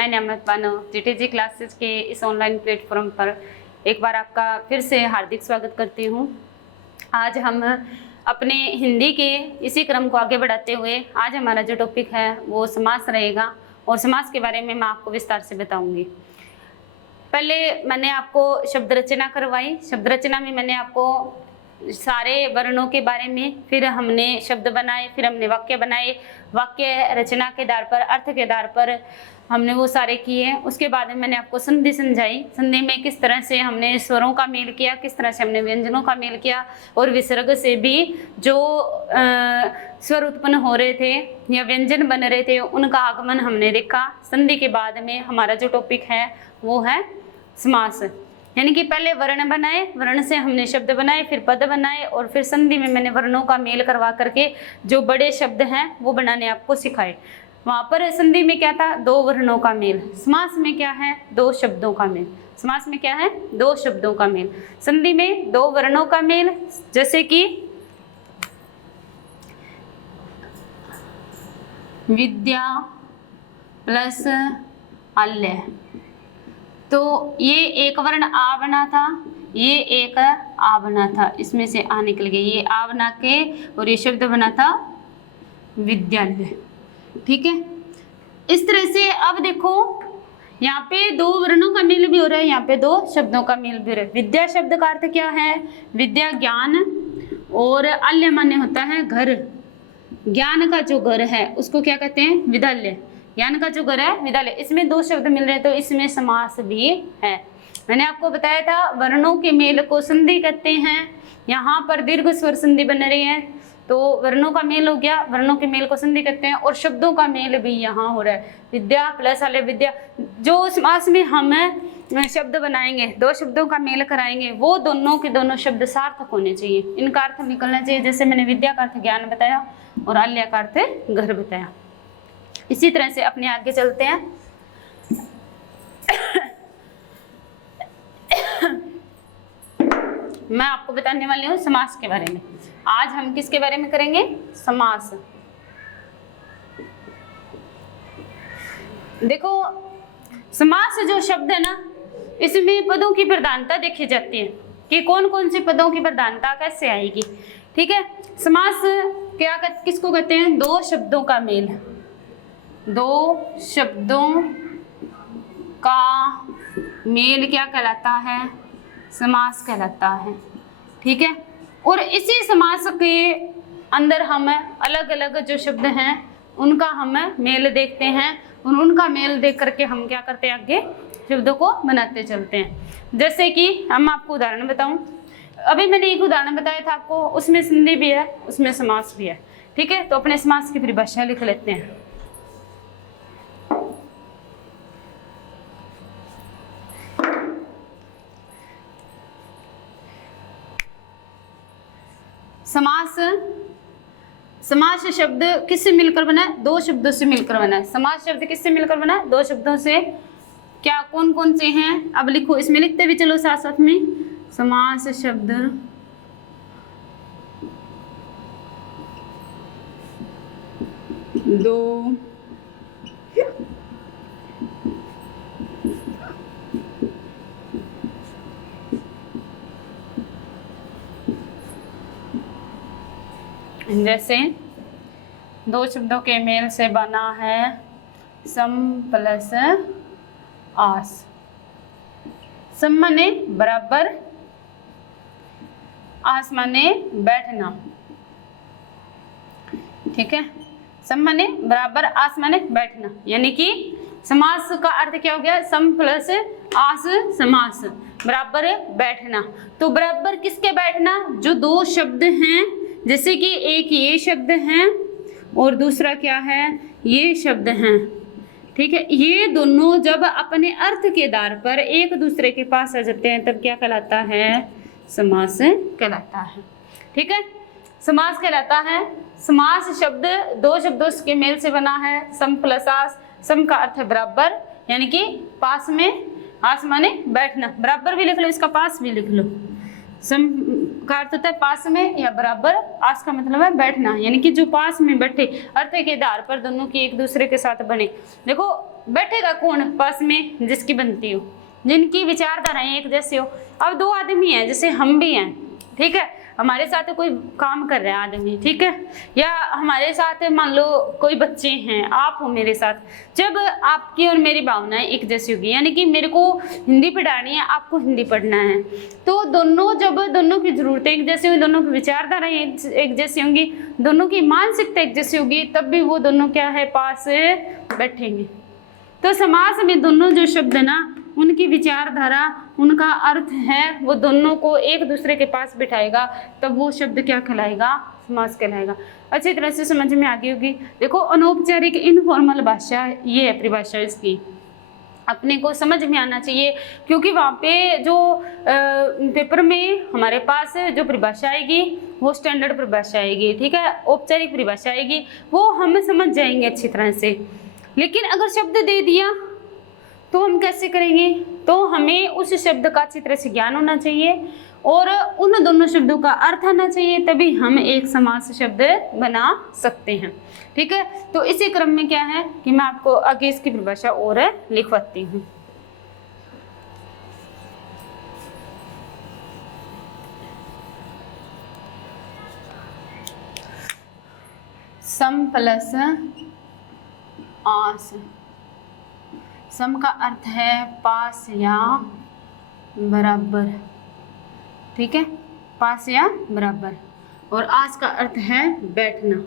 मैं नियामत बानो जीटीजी क्लासेस के इस ऑनलाइन प्लेटफॉर्म पर एक बार आपका फिर से हार्दिक स्वागत करती हूँ। आज हम अपने हिंदी के इसी क्रम को आगे बढ़ाते हुए आज हमारा जो टॉपिक है वो समास रहेगा और समास के बारे में मैं आपको विस्तार से बताऊंगी। पहले मैंने आपको शब्द रचना करवाई। शब्द रचना में मैंने आपको सारे वर्णों के बारे में, फिर हमने शब्द बनाए, फिर हमने वाक्य बनाए। वाक्य रचना के आधार पर, अर्थ के आधार पर हमने वो सारे किए। उसके बाद में मैंने आपको संधि समझाई। संधि में किस तरह से हमने स्वरों का मेल किया, किस तरह से हमने व्यंजनों का मेल किया और विसर्ग से भी जो स्वर उत्पन्न हो रहे थे या व्यंजन बन रहे थे उनका आगमन हमने देखा। संधि के बाद में हमारा जो टॉपिक है वो है समास, यानी कि पहले वर्ण बनाए, वर्ण से हमने शब्द बनाए, फिर पद बनाए और फिर संधि में मैंने वर्णों का मेल करवा करके जो बड़े शब्द हैं वो बनाने आपको सिखाए। वहाँ पर संधि में क्या था? दो वर्णों का मेल। समास में क्या है? दो शब्दों का मेल। समास में क्या है? दो शब्दों का मेल। संधि में दो वर्णों का मेल, जैसे कि विद्या प्लस अल्य, तो ये एक वर्ण आ बना था, ये एक आ बना था, इसमें से आ निकल गया, ये आ बना के और ये शब्द बना था विद्यालय। ठीक है, इस तरह से अब देखो यहाँ पे दो वर्णों का मेल भी हो रहा है, यहाँ पे दो शब्दों का मेल भी हो रहा है। विद्या शब्द का अर्थ क्या है? विद्या ज्ञान, और अल्य माने होता है घर। ज्ञान का जो घर है उसको क्या कहते हैं? विद्यालय। ज्ञान का जो घर है विद्यालय। इसमें दो शब्द मिल रहे हैं तो इसमें समास भी है। मैंने आपको बताया था वर्णों के मेल को संधि कहते हैं। यहाँ पर दीर्घ स्वर संधि बन रही है तो वर्णों का मेल हो गया, वर्णों के मेल को संधि कहते हैं। और शब्दों का मेल भी यहाँ हो रहा है, विद्या प्लस अल्य विद्या। जो समास में हम शब्द बनाएंगे, दो शब्दों का मेल कराएंगे, वो दोनों के दोनों शब्द सार्थक होने चाहिए, इनका अर्थ निकलना चाहिए। जैसे मैंने विद्या का अर्थ ज्ञान बताया और अल्य का अर्थ घर बताया। इसी तरह से अपने आगे चलते हैं। मैं आपको बताने वाली हूँ समास के बारे में। आज हम किसके बारे में करेंगे? समास। देखो समास जो शब्द है ना, इसमें पदों की प्रधानता देखी जाती है कि कौन कौन से पदों की प्रधानता कैसे आएगी। ठीक है, समास किसको कहते हैं? दो शब्दों का मेल। दो शब्दों का मेल क्या कहलाता है? समास कहलाता है। ठीक है, और इसी समास के अंदर हम अलग अलग जो शब्द हैं उनका हम मेल देखते हैं और उनका मेल देख करके हम क्या करते हैं? आगे शब्दों को बनाते चलते हैं। जैसे कि हम आपको उदाहरण बताऊं, अभी मैंने एक उदाहरण बताया था आपको, उसमें संधि भी है, उसमें समास भी है। ठीक है, तो अपने समास की परिभाषा लिख लेते हैं। समास, समास शब्द किससे मिलकर बना है? दो शब्दों से मिलकर बना है। समास शब्द किससे मिलकर बना है? दो शब्दों से। क्या कौन कौन से हैं? अब लिखो, इसमें लिखते भी चलो साथ साथ में। समास शब्द दो जैसे दो शब्दों के मेल से बना है सम प्लस आस। सम माने बराबर, आस माने बैठना। ठीक है, सम माने बराबर, आस माने बैठना, यानी कि समास का अर्थ क्या हो गया? सम प्लस आस समास, बराबर बैठना। तो बराबर किसके बैठना? जो दो शब्द हैं, जैसे कि एक ये शब्द हैं और दूसरा क्या है? ये शब्द हैं। ठीक है, ये दोनों जब अपने अर्थ के आधार पर एक दूसरे के पास आ जाते हैं तब क्या कहलाता है? समास कहलाता है। ठीक है, समास कहलाता है। समास शब्द दो शब्दों के मेल से बना है, सम प्लस आस। सम का अर्थ है बराबर, यानी कि पास में, आस माने बैठना। बराबर भी लिख लो, इसका पास भी लिख लो। सम का अर्थ होता है पास में या बराबर, आस का मतलब है बैठना, यानी कि जो पास में बैठे, अर्थ के आधार पर दोनों की एक दूसरे के साथ बने। देखो बैठेगा कौन पास में? जिसकी बनती हो, जिनकी विचारधाराएं एक जैसे हो। अब दो आदमी हैं, जैसे हम भी हैं, ठीक है, हमारे साथ कोई काम कर रहा है आदमी, ठीक है, या हमारे साथ मान लो कोई बच्चे हैं, आप हो मेरे साथ, जब आपकी और मेरी भावनाएं एक जैसी होगी, यानी कि मेरे को हिंदी पढ़ानी है, आपको हिंदी पढ़ना है, तो दोनों, जब दोनों की जरूरतें एक जैसी होंगी, दोनों की विचारधाराएं एक जैसी होंगी, दोनों की मानसिकता एक जैसी होगी, तब भी वो दोनों क्या है, पास बैठेंगे। तो समास में दोनों जो शब्द है ना, उनकी विचारधारा, उनका अर्थ है, वो दोनों को एक दूसरे के पास बिठाएगा, तब वो शब्द क्या कहलाएगा, समास कहलाएगा। अच्छी तरह से समझ में आ गई होगी। देखो अनौपचारिक इनफॉर्मल भाषा, ये है परिभाषा इसकी, अपने को समझ में आना चाहिए, क्योंकि वहाँ पे जो पेपर में हमारे पास जो परिभाषा आएगी वो स्टैंडर्ड परिभाषा आएगी, ठीक है, औपचारिक परिभाषा आएगी, वो हम समझ जाएंगे अच्छी तरह से। लेकिन अगर शब्द दे दिया तो हम कैसे करेंगे? तो हमें उस शब्द का अच्छी तरह से ज्ञान होना चाहिए और उन दोनों शब्दों का अर्थ आना चाहिए, तभी हम एक समास शब्द बना सकते हैं, ठीक है। तो इसी क्रम में क्या है कि मैं आपको आगे इसकी परिभाषा और लिखवाती हूँ। सम प्लस आस। सम का अर्थ है पास या बराबर, ठीक है, पास या बराबर। और आस का अर्थ है बैठना।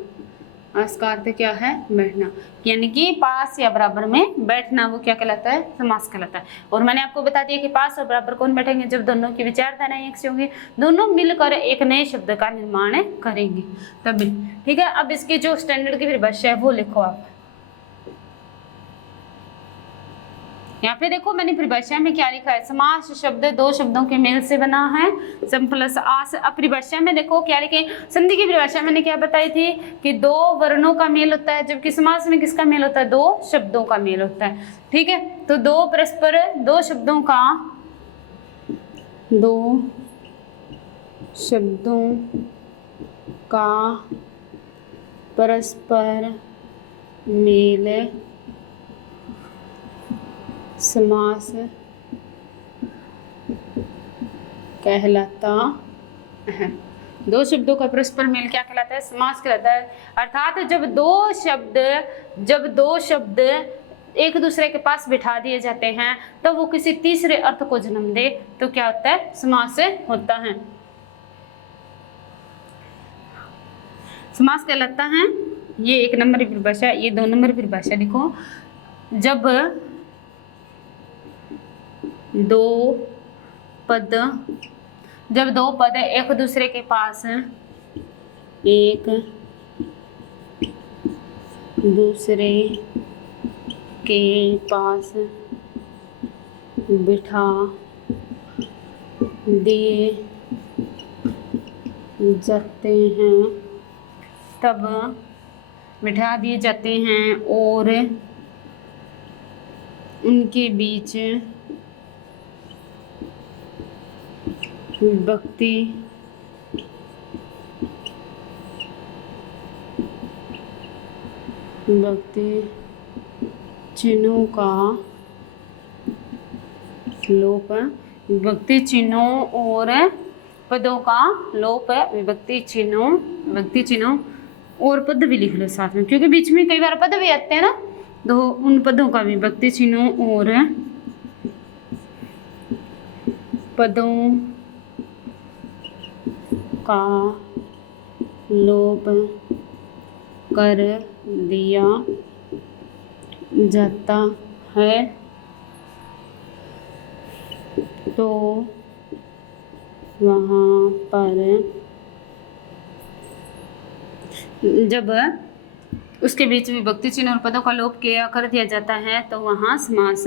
आस का अर्थ क्या है? बैठना, यानी कि पास या बराबर में बैठना, वो क्या कहलाता है? समास कहलाता है। और मैंने आपको बता दिया कि पास और बराबर कौन बैठेंगे? जब दोनों की विचारधाराएं एक से होंगी, दोनों मिलकर एक नए शब्द का निर्माण करेंगे तभी, ठीक है। अब इसकी जो स्टैंडर्ड की परिभाषा है वो लिखो आप। यहाँ पे देखो मैंने परिभाषा में क्या लिखा है, समास शब्द दो शब्दों के मेल से बना है, सम प्लस आस। अब परिभाषा में देखो क्या लिखे, संधि की परिभाषा मैंने क्या बताई थी कि दो वर्णों का मेल होता है, जबकि समास में किसका मेल होता है? दो शब्दों का मेल होता है, ठीक है। तो दो परस्पर, दो शब्दों का परस्पर मेल समास कहलाता है। दो शब्दों का परस्पर मेल क्या कहलाता है? समास कहलाता है। अर्थात जब दो शब्द एक दूसरे के पास बिठा दिए जाते हैं तो वो किसी तीसरे अर्थ को जन्म दे तो क्या होता है? समास होता है। समास कहलाता है। ये एक नंबर की परिभाषा, ये दो नंबर की परिभाषा लिखो। जब दो पद एक दूसरे के पास बिठा दिए जाते हैं, तब बिठा दिए जाते हैं और उनके बीच व्यक्ति चिन्हों का लोप, विभक्ति चिन्हों और पदों का लोप है। विभक्ति चिन्हों और पद भी लिख लो साथ में, क्योंकि बीच में कई बार पद भी आते हैं ना, तो उन पदों का भी विभक्ति चिन्हों और पदों का लोप कर दिया जाता है तो वहाँ पर, जब उसके बीच में विभक्ति चिन्ह और पदों का लोप किया कर दिया जाता है तो वहाँ समास,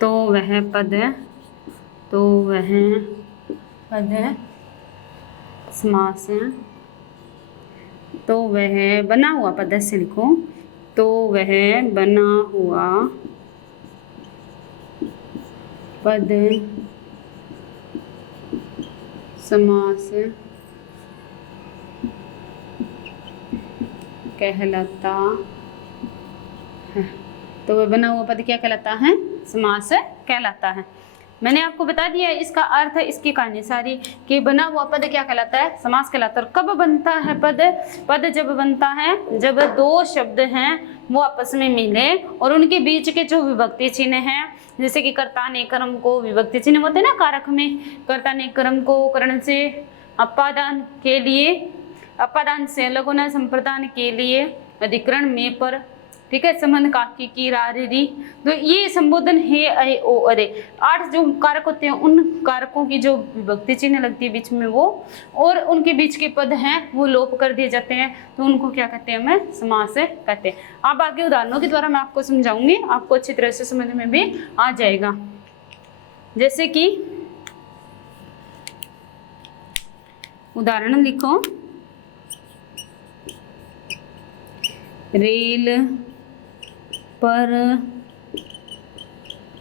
तो वह पद समास, तो वह बना हुआ पद से लिखो, तो वह बना हुआ पद समास कहलाता है, तो वह बना हुआ पद क्या कहलाता है? समास कहलाता है। मैंने आपको बता दिया है इसका अर्थ, इसकी कहानी सारी, कि बना हुआ पद क्या कहलाता है? समास कहलाता है। और कब बनता है पद? पद जब बनता है जब दो शब्द हैं वो आपस में मिले और उनके बीच के जो विभक्ति चिन्ह हैं, जैसे कि कर्ता ने कर्म को, विभक्ति चिन्ह होते हैं ना कारक में, कर्ता ने कर्म को करण से अपादान के लिए, अपादान से अलग होना, संप्रदान के लिए, अधिकरण में पर, ठीक है, संबंध का की रा रे री, तो ये संबोधन है अ ओ अरे, 8 जो कारक होते हैं उन कारकों की जो विभक्ति चिन्ह लगती है बीच में वो, और उनके बीच के पद हैं वो लोप कर दिए जाते हैं, तो उनको क्या कहते हैं? हमें समास कहते हैं। अब आगे उदाहरणों के द्वारा मैं आपको समझाऊंगी, आपको अच्छी तरह से समझ में भी आ जाएगा। जैसे कि उदाहरण लिखो, रेल पर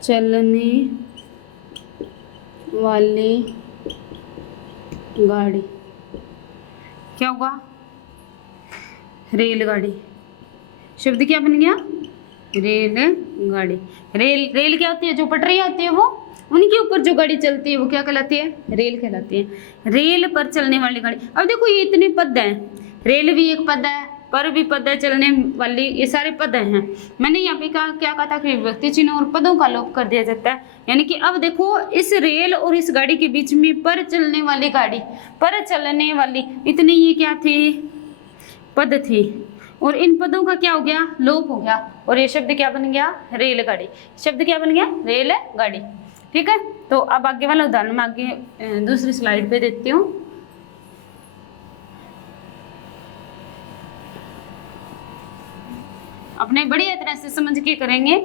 चलने वाली गाड़ी, क्या होगा? रेलगाड़ी। शब्द क्या बन गया? रेलगाड़ी। रेल क्या होती है? जो पटरियाँ होती है वो, उनके ऊपर जो गाड़ी चलती है वो क्या कहलाती है? रेल कहलाती है। रेल पर चलने वाली गाड़ी। अब देखो ये इतने पद हैं, रेल भी एक पद है, पर भी पद है, चलने वाली, ये सारे पद हैं। मैंने यहाँ पे क्या कहा था कि विभक्ति चिन्ह और पदों का लोप कर दिया जाता है। यानी कि अब देखो इस रेल और इस गाड़ी के बीच में पर चलने वाली गाड़ी, पर चलने वाली, इतनी ये क्या थी? पद थी, और इन पदों का क्या हो गया? लोप हो गया, और ये शब्द क्या बन गया? रेलगाड़ी। शब्द क्या बन गया? रेलगाड़ी। ठीक है, तो अब आगे वाला उदाहरण मैं आगे दूसरी स्लाइड पे देती हूँ। अपने बढ़िया तरह से समझ के करेंगे,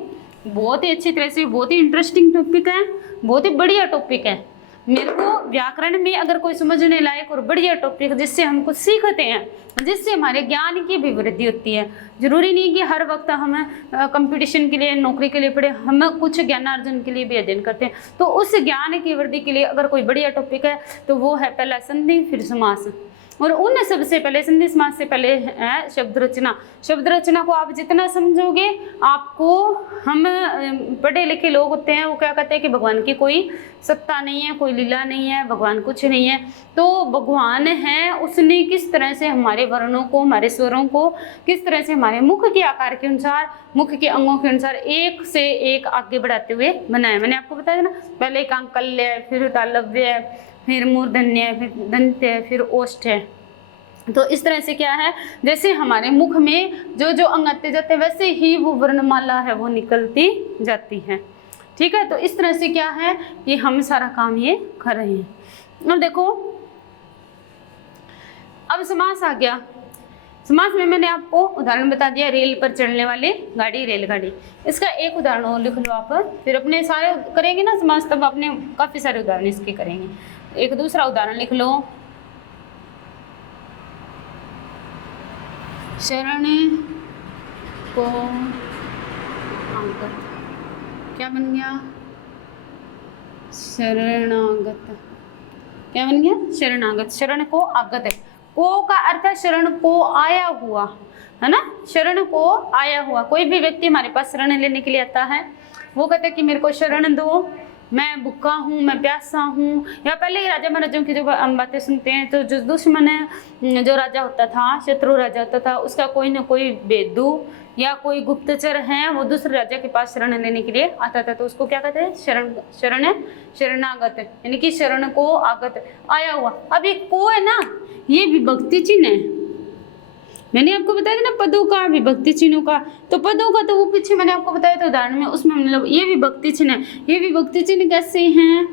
बहुत ही अच्छी तरह से, बहुत ही इंटरेस्टिंग टॉपिक है, बहुत ही बढ़िया टॉपिक है। मेरे को व्याकरण में अगर कोई समझने लायक और बढ़िया टॉपिक जिससे हम कुछ सीखते हैं, जिससे हमारे ज्ञान की भी वृद्धि होती है। जरूरी नहीं कि हर वक्त हम कंपटीशन के लिए, नौकरी के लिए पढ़े, हम कुछ ज्ञानार्जन के लिए भी अध्ययन करते हैं। तो उस ज्ञान की वृद्धि के लिए अगर कोई बढ़िया टॉपिक है तो वो है पहला संधि, फिर समास, और उन सबसे पहले संधि समास से पहले है शब्द रचना। शब्द रचना को आप जितना समझोगे, आपको, हम पढ़े लिखे लोग होते हैं वो क्या कहते हैं कि भगवान की कोई सत्ता नहीं है, कोई लीला नहीं है, भगवान कुछ नहीं है। तो भगवान है, उसने किस तरह से हमारे वर्णों को, हमारे स्वरों को किस तरह से हमारे मुख के आकार के अनुसार, मुख के अंगों के अनुसार एक से एक आगे बढ़ाते हुए बनाया। मैंने आपको बताया ना, पहले एकांकल्य, फिर तालव्य, फिर मूर्धन्य, फिर दंत्य, फिर ओष्ठ है। तो इस तरह से क्या है, जैसे हमारे मुख में जो जो अंग आते जाते हैं वैसे ही वो वर्णमाला है वो निकलती जाती है। ठीक है, तो इस तरह से क्या है कि हम सारा काम ये कर रहे हैं। अब देखो, अब समास आ गया। समास में मैंने आपको उदाहरण बता दिया, रेल पर चढ़ने वाली गाड़ी, रेलगाड़ी। इसका एक उदाहरण और लिख लो आप, फिर अपने सारे करेंगे ना समास, तब अपने काफ़ी सारे उदाहरण इसके करेंगे। एक दूसरा उदाहरण लिख लो, शरण को आगत, क्या बन गया? शरणागत। क्या बन गया? शरणागत। शरण को आगत है, को का अर्थ है शरण को आया हुआ, है ना? शरण को आया हुआ, कोई भी व्यक्ति हमारे पास शरण लेने के लिए आता है, वो कहते हैं कि मेरे को शरण दो, मैं भूखा हूँ, मैं प्यासा हूँ। या पहले ही राजा महाराजों की जो हम बातें सुनते हैं, तो जो दुश्मन है, जो राजा होता था, शत्रु राजा होता था, उसका कोई ना कोई बेदू या कोई गुप्तचर है, वो दूसरे राजा के पास शरण लेने के लिए आता था, तो उसको क्या कहते हैं? शरणागत, यानी कि शरण को आगत, आया हुआ। अब ये को है ना, ये विभक्ति चिन्ह है। मैंने आपको बताया था ना पदों का, विभक्ति चिन्हों का, तो पदों का तो वो पीछे मैंने आपको बताया था उदाहरण में, उसमें मतलब ये विभक्ति चिन्ह है। ये विभक्ति चिन्ह कैसे हैं?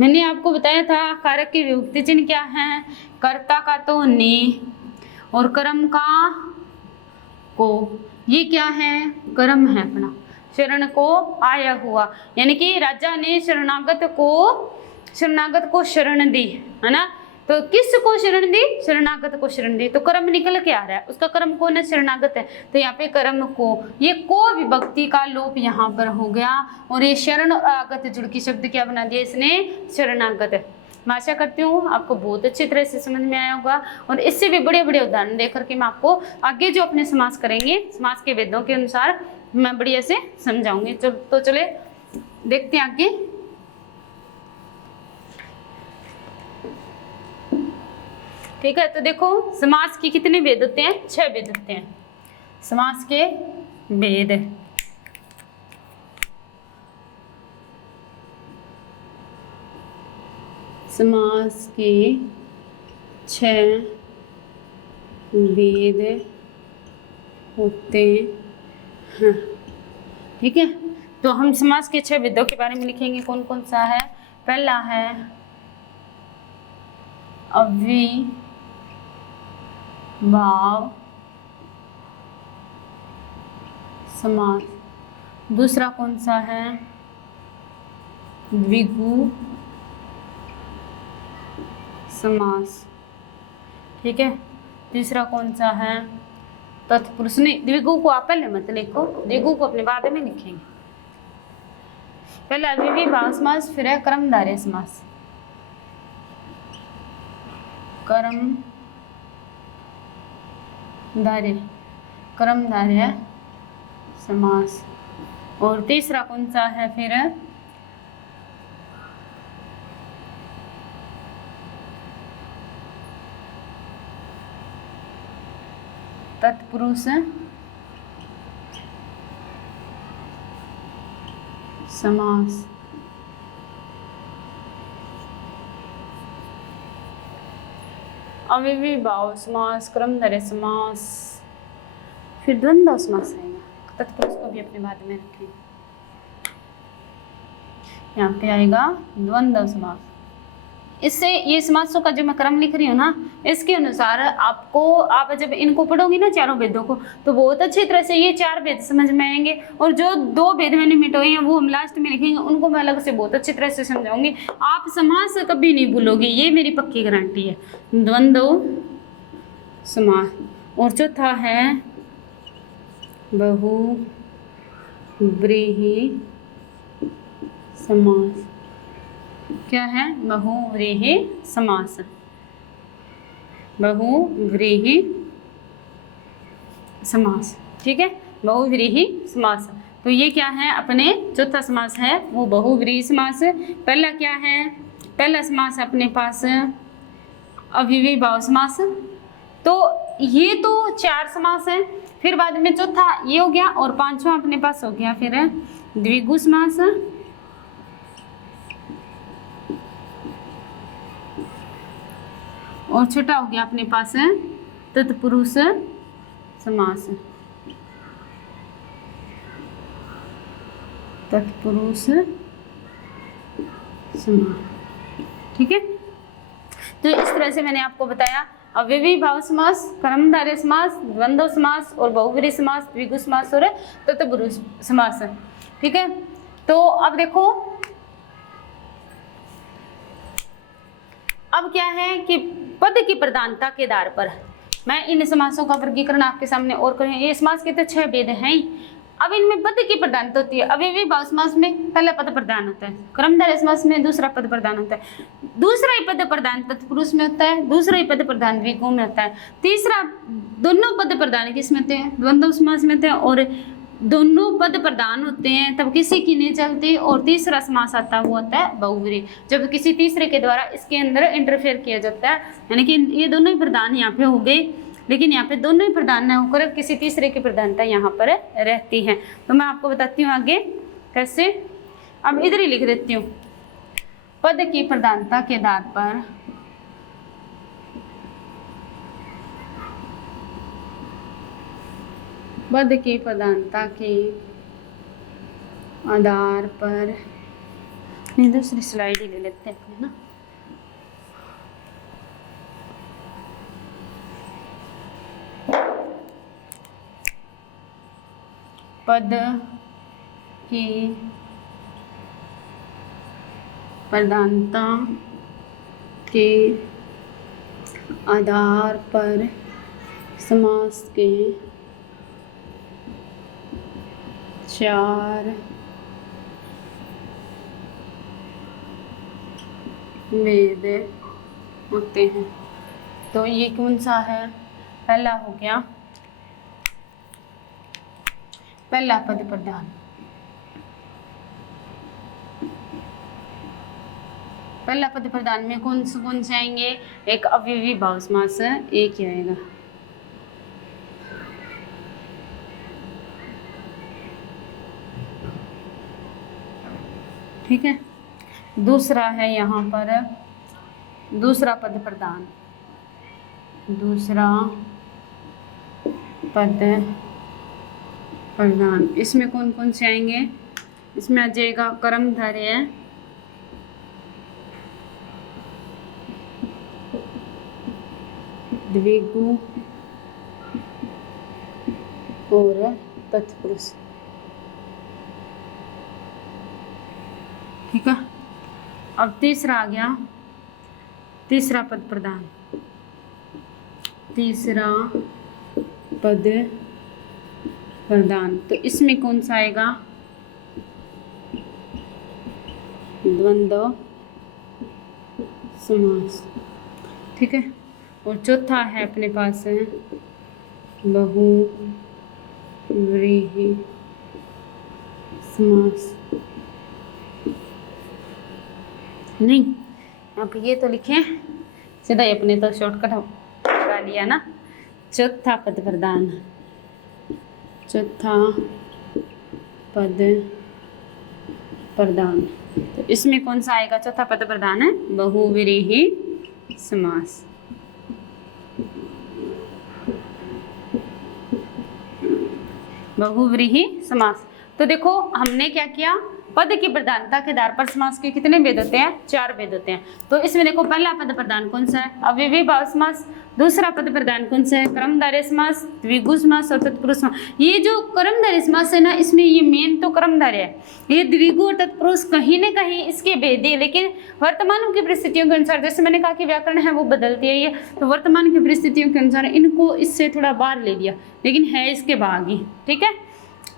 मैंने आपको बताया था कारक के विभक्ति चिन्ह क्या है। कर्ता का तो ने, और कर्म का को, ये क्या है? कर्म है अपना। शरण को आया हुआ, यानी कि राजा ने शरणागत को शरण दी, है ना? तो किसको शरण दी? शरणागत को शरण दी। तो कर्म निकल के आ रहा है, उसका कर्म कौन है? शरणागत है। तो यहाँ पे कर्म को, ये को विभक्ति का लोप यहाँ पर हो गया, और ये शरण और आगत जुड़ के शब्द क्या बना दिया इसने? शरणागत। मैं आशा करती हूँ आपको बहुत अच्छी तरह से समझ में आया होगा, और इससे भी बड़े बड़े उदाहरण देकर के मैं आपको आगे जो अपने समास करेंगे समास के वेदों के अनुसार मैं बढ़िया से समझाऊंगी। तो चले देखते हैं आगे। ठीक है, तो देखो समास के कितने वेद होते हैं? 6 वेद होते हैं समास के वेद। समास के 6 वेद होते हैं। ठीक है, तो हम समास के 6 वेदों के बारे में लिखेंगे। कौन कौन सा है? पहला है अव्ययीभाव समास। दूसरा कौन सा है? द्विगु समास। ठीक है, तीसरा कौन सा है? तत्पुरुष। नहीं, द्विगु को आप पहले मत लिखो, द्विगु को अपने बाद में लिखेंगे। पहला अव्ययीभाव समास, फिर है कर्मधारय समास। कर्मधारय समास। और तीसरा कौन सा है फिर? तत्पुरुष समास। अव्ययीभाव समास, कर्मधारय समास, फिर द्वंद्व समास आएगा। तत्पुरुष को भी अपने बाद में रखें। यहाँ पे आएगा द्वंद्व समास। इससे ये समासों का जो मैं क्रम लिख रही हूँ ना, इसके अनुसार आप जब इनको पढ़ोगी ना चारों वेदों को, तो बहुत अच्छी तरह से ये 4 वेद समझ में आएंगे। और जो 2 वेद मैंने मिटाए हैं वो हम लास्ट में लिखेंगे, उनको मैं अलग से बहुत अच्छी तरह से समझाऊंगी। आप समास कभी नहीं भूलोगी, ये मेरी पक्की गारंटी है। द्वंद्व समास। और चौथा है बहुव्रीहि समास। क्या है? बहुव्रीहि समास। बहुव्रीहि समास। ठीक है, बहुव्रीहि समास। तो ये क्या है? अपने चौथा समास है वो बहुव्रीहि समास। पहला क्या है? पहला समास अपने पास अव्ययीभाव समास। तो ये तो 4 समास है, फिर बाद में चौथा ये हो गया, और 5वां अपने पास हो गया फिर द्विगु समास। और छठा हो गया अपने पास तत्पुरुष समास। तत्पुरुष समास। ठीक है, तो इस तरह से मैंने आपको बताया अव्ययीभाव समास, कर्मधारय समास, द्वंद्व समास और बहुव्रीहि समास, द्विगु समास और तत्पुरुष समास। ठीक है, तो अब देखो, अब क्या है कि पद की प्रधानता के आधार पर मैं इन समासों का वर्गीकरण आपके सामने और करें। ये समास के तो 6 भेद हैं ही। अब इनमें पद की प्रधानता होती है। अव्ययीभाव समास में पहला पद प्रधान होता है, कर्मधारय समास में दूसरा पद प्रधान होता है, दूसरा ही पद प्रधान तत्पुरुष में होता है, दूसरा ही पद प्रधान द्विगु में होता है, तीसरा दोनों पद प्रधान किसमें होते हैं? द्वंद्व समास में होते हैं। और दोनों पद प्रधान होते हैं तब किसी की नहीं चलती। और तीसरा समास आता हुआ होता है बहुव्रीहि, जब किसी तीसरे के द्वारा इसके अंदर इंटरफेयर किया जाता है, यानी कि ये दोनों ही प्रधान यहाँ पे हो गए, लेकिन यहाँ पे दोनों ही प्रधान न होकर किसी तीसरे की प्रधानता यहाँ पर रहती है। तो मैं आपको बताती हूँ आगे कैसे। अब इधर ही लिख देती हूँ, पद की प्रधानता के आधार पर पद की प्रधानता के आधार पर, नहीं दूसरी स्लाइड ही ले लेते हैं अपने ना। पद की प्रधानता के आधार पर समास के 4 वेद होते हैं। तो ये कौन सा है? पहला हो गया पहला पद प्रधान। पहला पद प्रधान में कौन से आएंगे? एक अव्ययी भाव समास है, एक ही आएगा। ठीक है। दूसरा है यहाँ पर दूसरा पद प्रधान। दूसरा पद प्रधान इसमें कौन से आएंगे? इसमें आ जाएगा कर्मधारय, द्विगु और तत्पुरुष। ठीक है। अब तीसरा आ गया तीसरा पद प्रधान। तीसरा पद प्रधान तो इसमें कौन सा आएगा? द्वंद्व समास। ठीक है। और चौथा है अपने पास है बहुव्रीहि समास। नहीं, आप ये तो लिखें सीधा ही, अपने तो शॉर्टकट लगा लिया ना। चौथा पद प्रधान, चौथा पद प्रधान तो इसमें कौन सा आएगा? चौथा पद प्रधान है बहुव्रीहि समास। बहुव्रीहि समास। तो देखो हमने क्या किया, पद की प्रधानता के आधार पर समास के कितने भेद होते हैं? 4 भेद होते हैं। तो इसमें देखो पहला पद प्रधान कौन सा है? अव्ययी भाव समास। दूसरा पद प्रधान कौन सा है? कर्मधारय समास, द्विगु समास और तत्पुरुष समास। ये जो कर्मधारय समास है ना, इसमें ये मेन तो कर्मधारय है, ये द्विगु और तत्पुरुष कहीं न कहीं इसके भेद है, लेकिन वर्तमान की परिस्थितियों के अनुसार, जैसे मैंने कहा कि व्याकरण है वो बदलती है, ये तो वर्तमान की परिस्थितियों के अनुसार इनको इससे थोड़ा बाहर ले लिया, लेकिन है इसके भाग ही। ठीक है।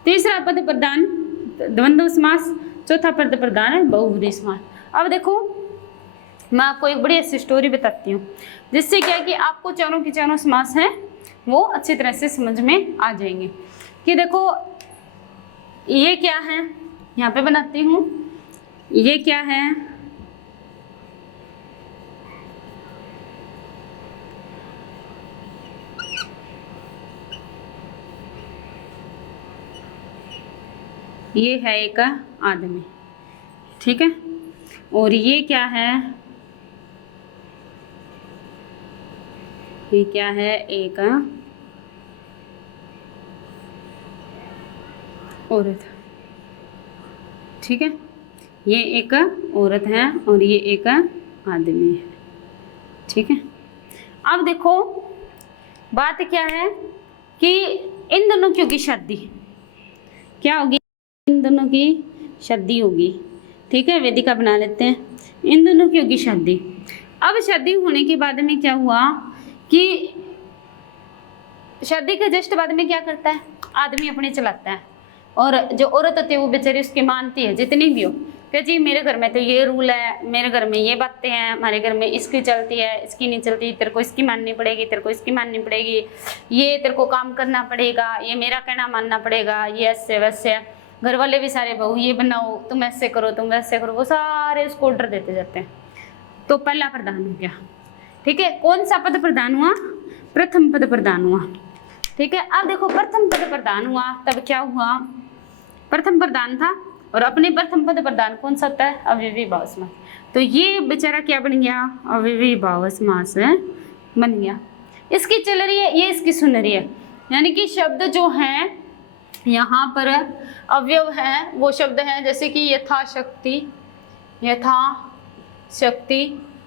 तीसरा पद प्रधान द्वंद्व समास, चौथा पद प्रधान है बहुव्रीहि समास। अब देखो मैं आपको एक बड़ी ऐसी स्टोरी बताती हूँ जिससे क्या है कि आपको चारों की चारों समास हैं वो अच्छी तरह से समझ में आ जाएंगे। कि देखो ये क्या है, यहाँ पे बनाती हूँ, ये क्या है? ये है एक आदमी। ठीक है। और ये क्या है? ये क्या है? एक औरत। ठीक है। ये एक औरत है और ये एक आदमी है। ठीक है। अब देखो बात क्या है कि इन दोनों की होगी शादी। क्या होगी? इन दोनों की शादी होगी। ठीक है। वेदिका बना लेते हैं। इन दोनों की होगी शादी। अब शादी होने के बाद में क्या हुआ कि शादी के जस्ट बाद में क्या करता है? आदमी अपने चलाता है, और जो औरत होती है वो बेचारी उसकी मानती है जितनी भी हो, कि जी मेरे घर में तो ये रूल है, मेरे घर में ये बातें हैं, हमारे घर में इसकी चलती है, इसकी नहीं चलती, तेरे को इसकी माननी पड़ेगी, तेरे को इसकी माननी पड़ेगी, ये तेरे को काम करना पड़ेगा, ये मेरा कहना मानना पड़ेगा, ये ऐसे वैसे। घर वाले भी सारे बहू ये बनाओ, तुम ऐसे करो, तुम वैसे करो, वो सारे उसको ऑर्डर देते जाते हैं। तो पहला प्रधान हो गया। ठीक है। कौन सा पद प्रधान हुआ? प्रथम पद प्रधान हुआ। ठीक है। अब देखो प्रथम पद प्रधान हुआ तब क्या हुआ? प्रथम प्रधान था और अपने प्रथम पद प्रधान कौन सा होता है? अव्ययी भाव समास। तो ये बेचारा क्या बन गया? अव्ययी भाव समास बन गया। इसकी चल रही है, ये इसकी सुन रही है, यानी कि शब्द जो हैं यहाँ पर अवयव है वो शब्द हैं जैसे कि यथाशक्ति, यथाशक्ति,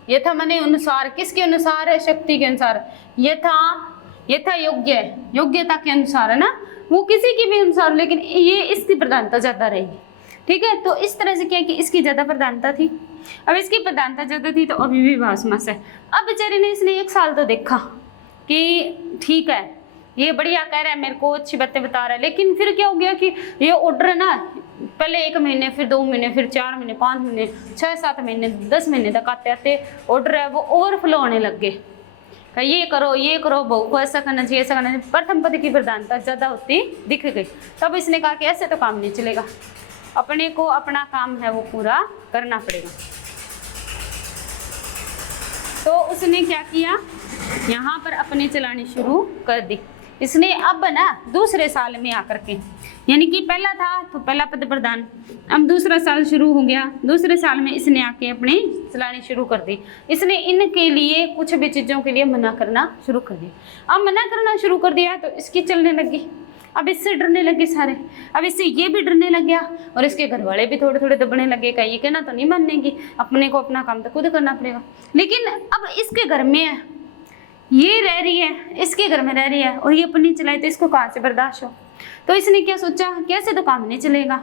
यथा माने अनुसार, किसके अनुसार है? शक्ति के अनुसार। यथा योग्य, योग्यता के अनुसार है ना, वो किसी की भी अनुसार, लेकिन ये इसकी प्रधानता ज्यादा रहेगी। ठीक है। तो इस तरह से क्या कि इसकी ज्यादा प्रधानता थी। अब इसकी प्रधानता ज्यादा थी तो अव्ययी भाव समास है। अब बेचारे ने इसने 1 साल तो देखा कि ठीक है ये बढ़िया कह रहा है, मेरे को अच्छी बातें बता रहा है, लेकिन फिर क्या हो गया कि ये ऑर्डर है ना पहले 1 महीने, फिर 2 महीने, फिर 4 महीने, 5 महीने, 6-7 महीने, 10 महीने तक आते आते ऑर्डर है वो ओवरफ्लो होने लग गए। ये करो, बहू को ऐसा करना चाहिए, ऐसा करना चाहिए। प्रथम पद की प्रधानता ज़्यादा होती दिख गई। तब इसने कहा कि ऐसे तो काम नहीं चलेगा, अपने को अपना काम है वो पूरा करना पड़ेगा। तो उसने क्या किया, यहाँ पर अपने चलानी शुरू कर दी इसने। अब ना दूसरे साल में आकर के, यानी कि पहला था तो पहला पद प्रधान, अब दूसरा साल शुरू हो गया, दूसरे साल में इसने आके अपनी चलानी शुरू कर दी। इसने इनके लिए कुछ भी चीज़ों के लिए मना करना शुरू कर दिया। अब मना करना शुरू कर दिया तो इसकी चलने लगी। अब इससे डरने लगे सारे, अब इससे ये भी डरने लग गया और इसके घर वाले भी थोड़े थोड़े दबने लगे। का ये कहना तो नहीं मानेगी, अपने को अपना काम तो खुद करना पड़ेगा। लेकिन अब इसके घर में है, ये रह रही है, इसके घर में रह रही है और ये अपनी चलाई, तो इसको कहाँ से बर्दाश्त हो। तो इसने क्या सोचा, कैसे तो काम नहीं चलेगा,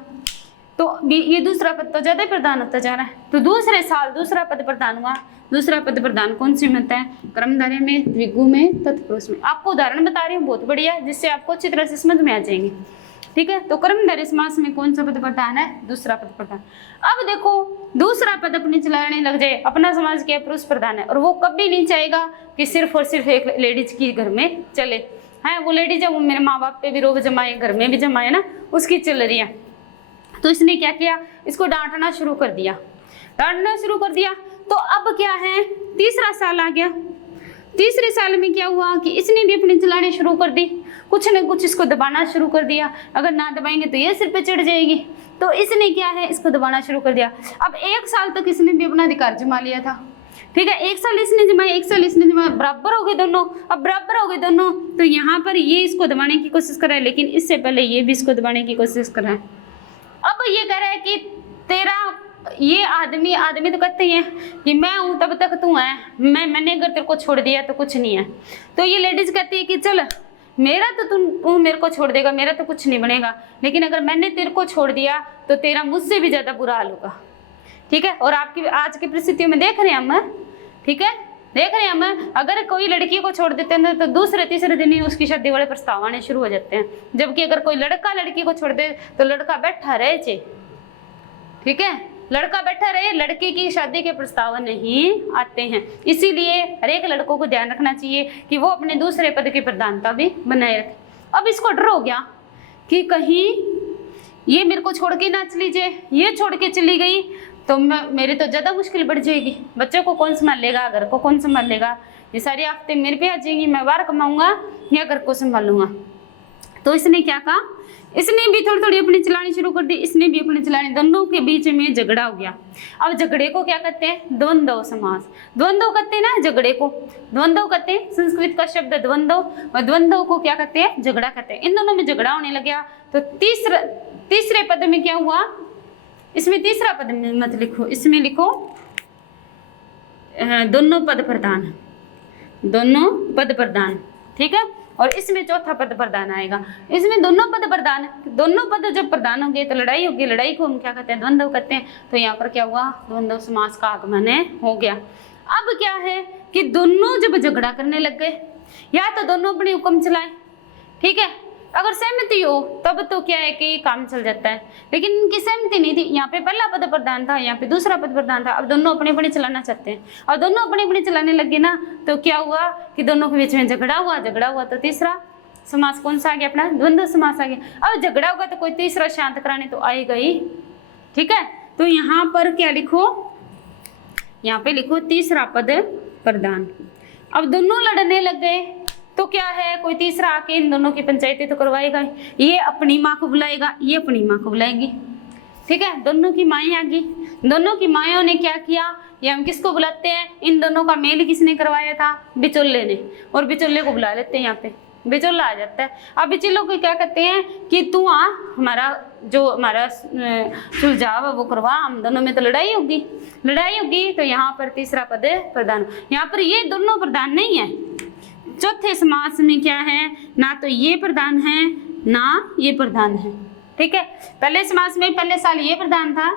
तो ये दूसरा पद तो ज़्यादा प्रधान होता जा रहा है। तो दूसरे साल दूसरा पद प्रधान हुआ। दूसरा पद प्रधान कौन सी में होता है, कर्मधारय में, द्विगु में, तत्पुरुष में। आपको उदाहरण बता रही हूँ बहुत बढ़िया है, जिससे आपको अच्छी तरह से समझ में आ जाएंगे। ठीक है, तो कर्मधारय समास में कौन सा पद प्रधान है, दूसरा पद प्रधान। अब देखो दूसरा पद अपनी चलाने लग जाए, अपना समाज क्या पुरुष प्रधान है, और वो कभी नहीं चाहेगा कि सिर्फ और सिर्फ एक लेडीज की घर में चले। है वो लेडीज है, वो मेरे माँ बाप पे भी रोब जमाए, घर में भी जमाए ना, उसकी चल रही है। तो इसने क्या किया, इसको डांटना शुरू कर दिया, डांटना शुरू कर दिया। तो अब क्या है, तीसरा साल आ गया। तीसरे साल में क्या हुआ कि इसने भी अपनी चलानी शुरू कर दी, कुछ न कुछ इसको दबाना शुरू कर दिया। अगर ना दबाएंगे तो ये सिर पे चढ़ जाएगी, तो इसने क्या है, इसको दबाना शुरू कर दिया। अब 1 साल तक इसने भी अपना अधिकार जमा लिया था। ठीक है, 1 साल इसने जमाया, 1 साल इसने जमाया, बराबर हो गए दोनों। अब बराबर हो गए दोनों, तो यहाँ पर ये इसको दबाने की कोशिश कर रहा है, लेकिन इससे पहले ये भी इसको दबाने की कोशिश कर रहा है। अब ये कह रहा है कि तेरा ये आदमी तो कहते हैं कि मैं हूँ तब तक तू है, मैंने अगर तेरे को छोड़ दिया तो कुछ नहीं है। तो ये लेडीज कहती है कि चल मेरा तो तू मेरे को छोड़ देगा, मेरा तो कुछ नहीं बनेगा, लेकिन अगर मैंने तेरे को छोड़ दिया तो तेरा मुझसे भी ज़्यादा बुरा हाल होगा। ठीक है, और आपकी आज की परिस्थितियों में देख रहे हैं हम, ठीक है, देख रहे हैं हम, अगर कोई लड़की को छोड़ देते हैं तो दूसरे तीसरे दिन ही उसकी शादी वाले प्रस्ताव आने शुरू हो जाते हैं। जबकि अगर कोई लड़का लड़की को छोड़ दे तो लड़का बैठा रहे चे, ठीक है, लड़का बैठा रहे, लड़के की शादी के प्रस्ताव नहीं आते हैं। इसीलिए हर एक लड़कों को ध्यान रखना चाहिए कि वो अपने दूसरे पद की प्रधानता भी बनाए रखे। अब इसको डर हो गया कि कहीं ये मेरे को छोड़ के ना चली जाए, ये छोड़ के चली गई तो मेरी तो ज़्यादा मुश्किल बढ़ जाएगी। बच्चों को कौन संभालेगा, घर को कौन संभाल लेगा, ये सारी आफतें मेरे पे आ जाएंगी, मैं बाहर कमाऊंगा या घर को संभालूंगा। तो इसने क्या कहा, इसने भी थोड़ी थोड़ी अपनी चलानी शुरू कर दी, इसने भी अपनी चलानी, दोनों के बीच में झगड़ा हो गया। अब झगड़े को क्या कहते हैं, द्वंद्व समास। द्वंद्व कहते हैं ना झगड़े को, द्वंद्व कहते हैं, संस्कृत का शब्द द्वंद्व, और द्वंद्व को क्या कहते हैं, झगड़ा कहते हैं। इन दोनों में झगड़ा होने लग गया। तो तीसरे पद में क्या हुआ, इसमें तीसरा पद में मत लिखो, इसमें लिखो दोनों पद प्रधान, दोनों पद प्रधान। ठीक है, और इसमें चौथा पद प्रधान आएगा। इसमें दोनों पद प्रधान, दोनों पद जब प्रधान होंगे तो लड़ाई होगी, लड़ाई को हम क्या कहते हैं, द्वंद्व कहते हैं। तो यहाँ पर क्या हुआ, द्वंद्व समास का आगमन हो गया। अब क्या है कि दोनों जब झगड़ा करने लग गए, या तो दोनों अपने हुक्म चलाए, ठीक है, अगर सहमति हो तब तो क्या है कि काम चल जाता है, लेकिन इनकी सहमति नहीं थी। यहाँ पे पहला पद प्रधान था, यहाँ पे दूसरा पद प्रधान था। अब दोनों अपने अपने चलाना चाहते हैं, और दोनों अपने अपने चलाने लगे ना, तो क्या हुआ कि दोनों के बीच में झगड़ा हुआ। तो तीसरा समास कौन सा आ गया, अपना द्वंद्व समास आ गया। अब झगड़ा होगा तो कोई तीसरा शांत कराने तो आएगा ही। ठीक है, तो यहाँ पर क्या लिखो, यहाँ पे लिखो तीसरा पद प्रधान। अब दोनों लड़ने लग गए तो क्या है, कोई तीसरा आके इन दोनों की पंचायतें तो करवाएगा। ये अपनी माँ को बुलाएगा, ये अपनी माँ को बुलाएगी। ठीक है, दोनों की माएँ आ गई। दोनों की मायों ने क्या किया, ये हम किसको बुलाते हैं, इन दोनों का मेल किसने करवाया था, बिचौले ने, और बिचौले को बुला लेते हैं। यहाँ पे बिचौला आ जाता है। अब बिचौलों को क्या कहते हैं कि तू आ, हमारा सुलझाव है वो करवा, हम दोनों में तो लड़ाई होगी। तो यहाँ पर तीसरा पद प्रधान। यहाँ पर ये दोनों प्रधान नहीं है। चौथे समास में क्या है, ना तो ये प्रधान है ना ये प्रधान है। ठीक है, पहले समास में पहले साल ये प्रधान था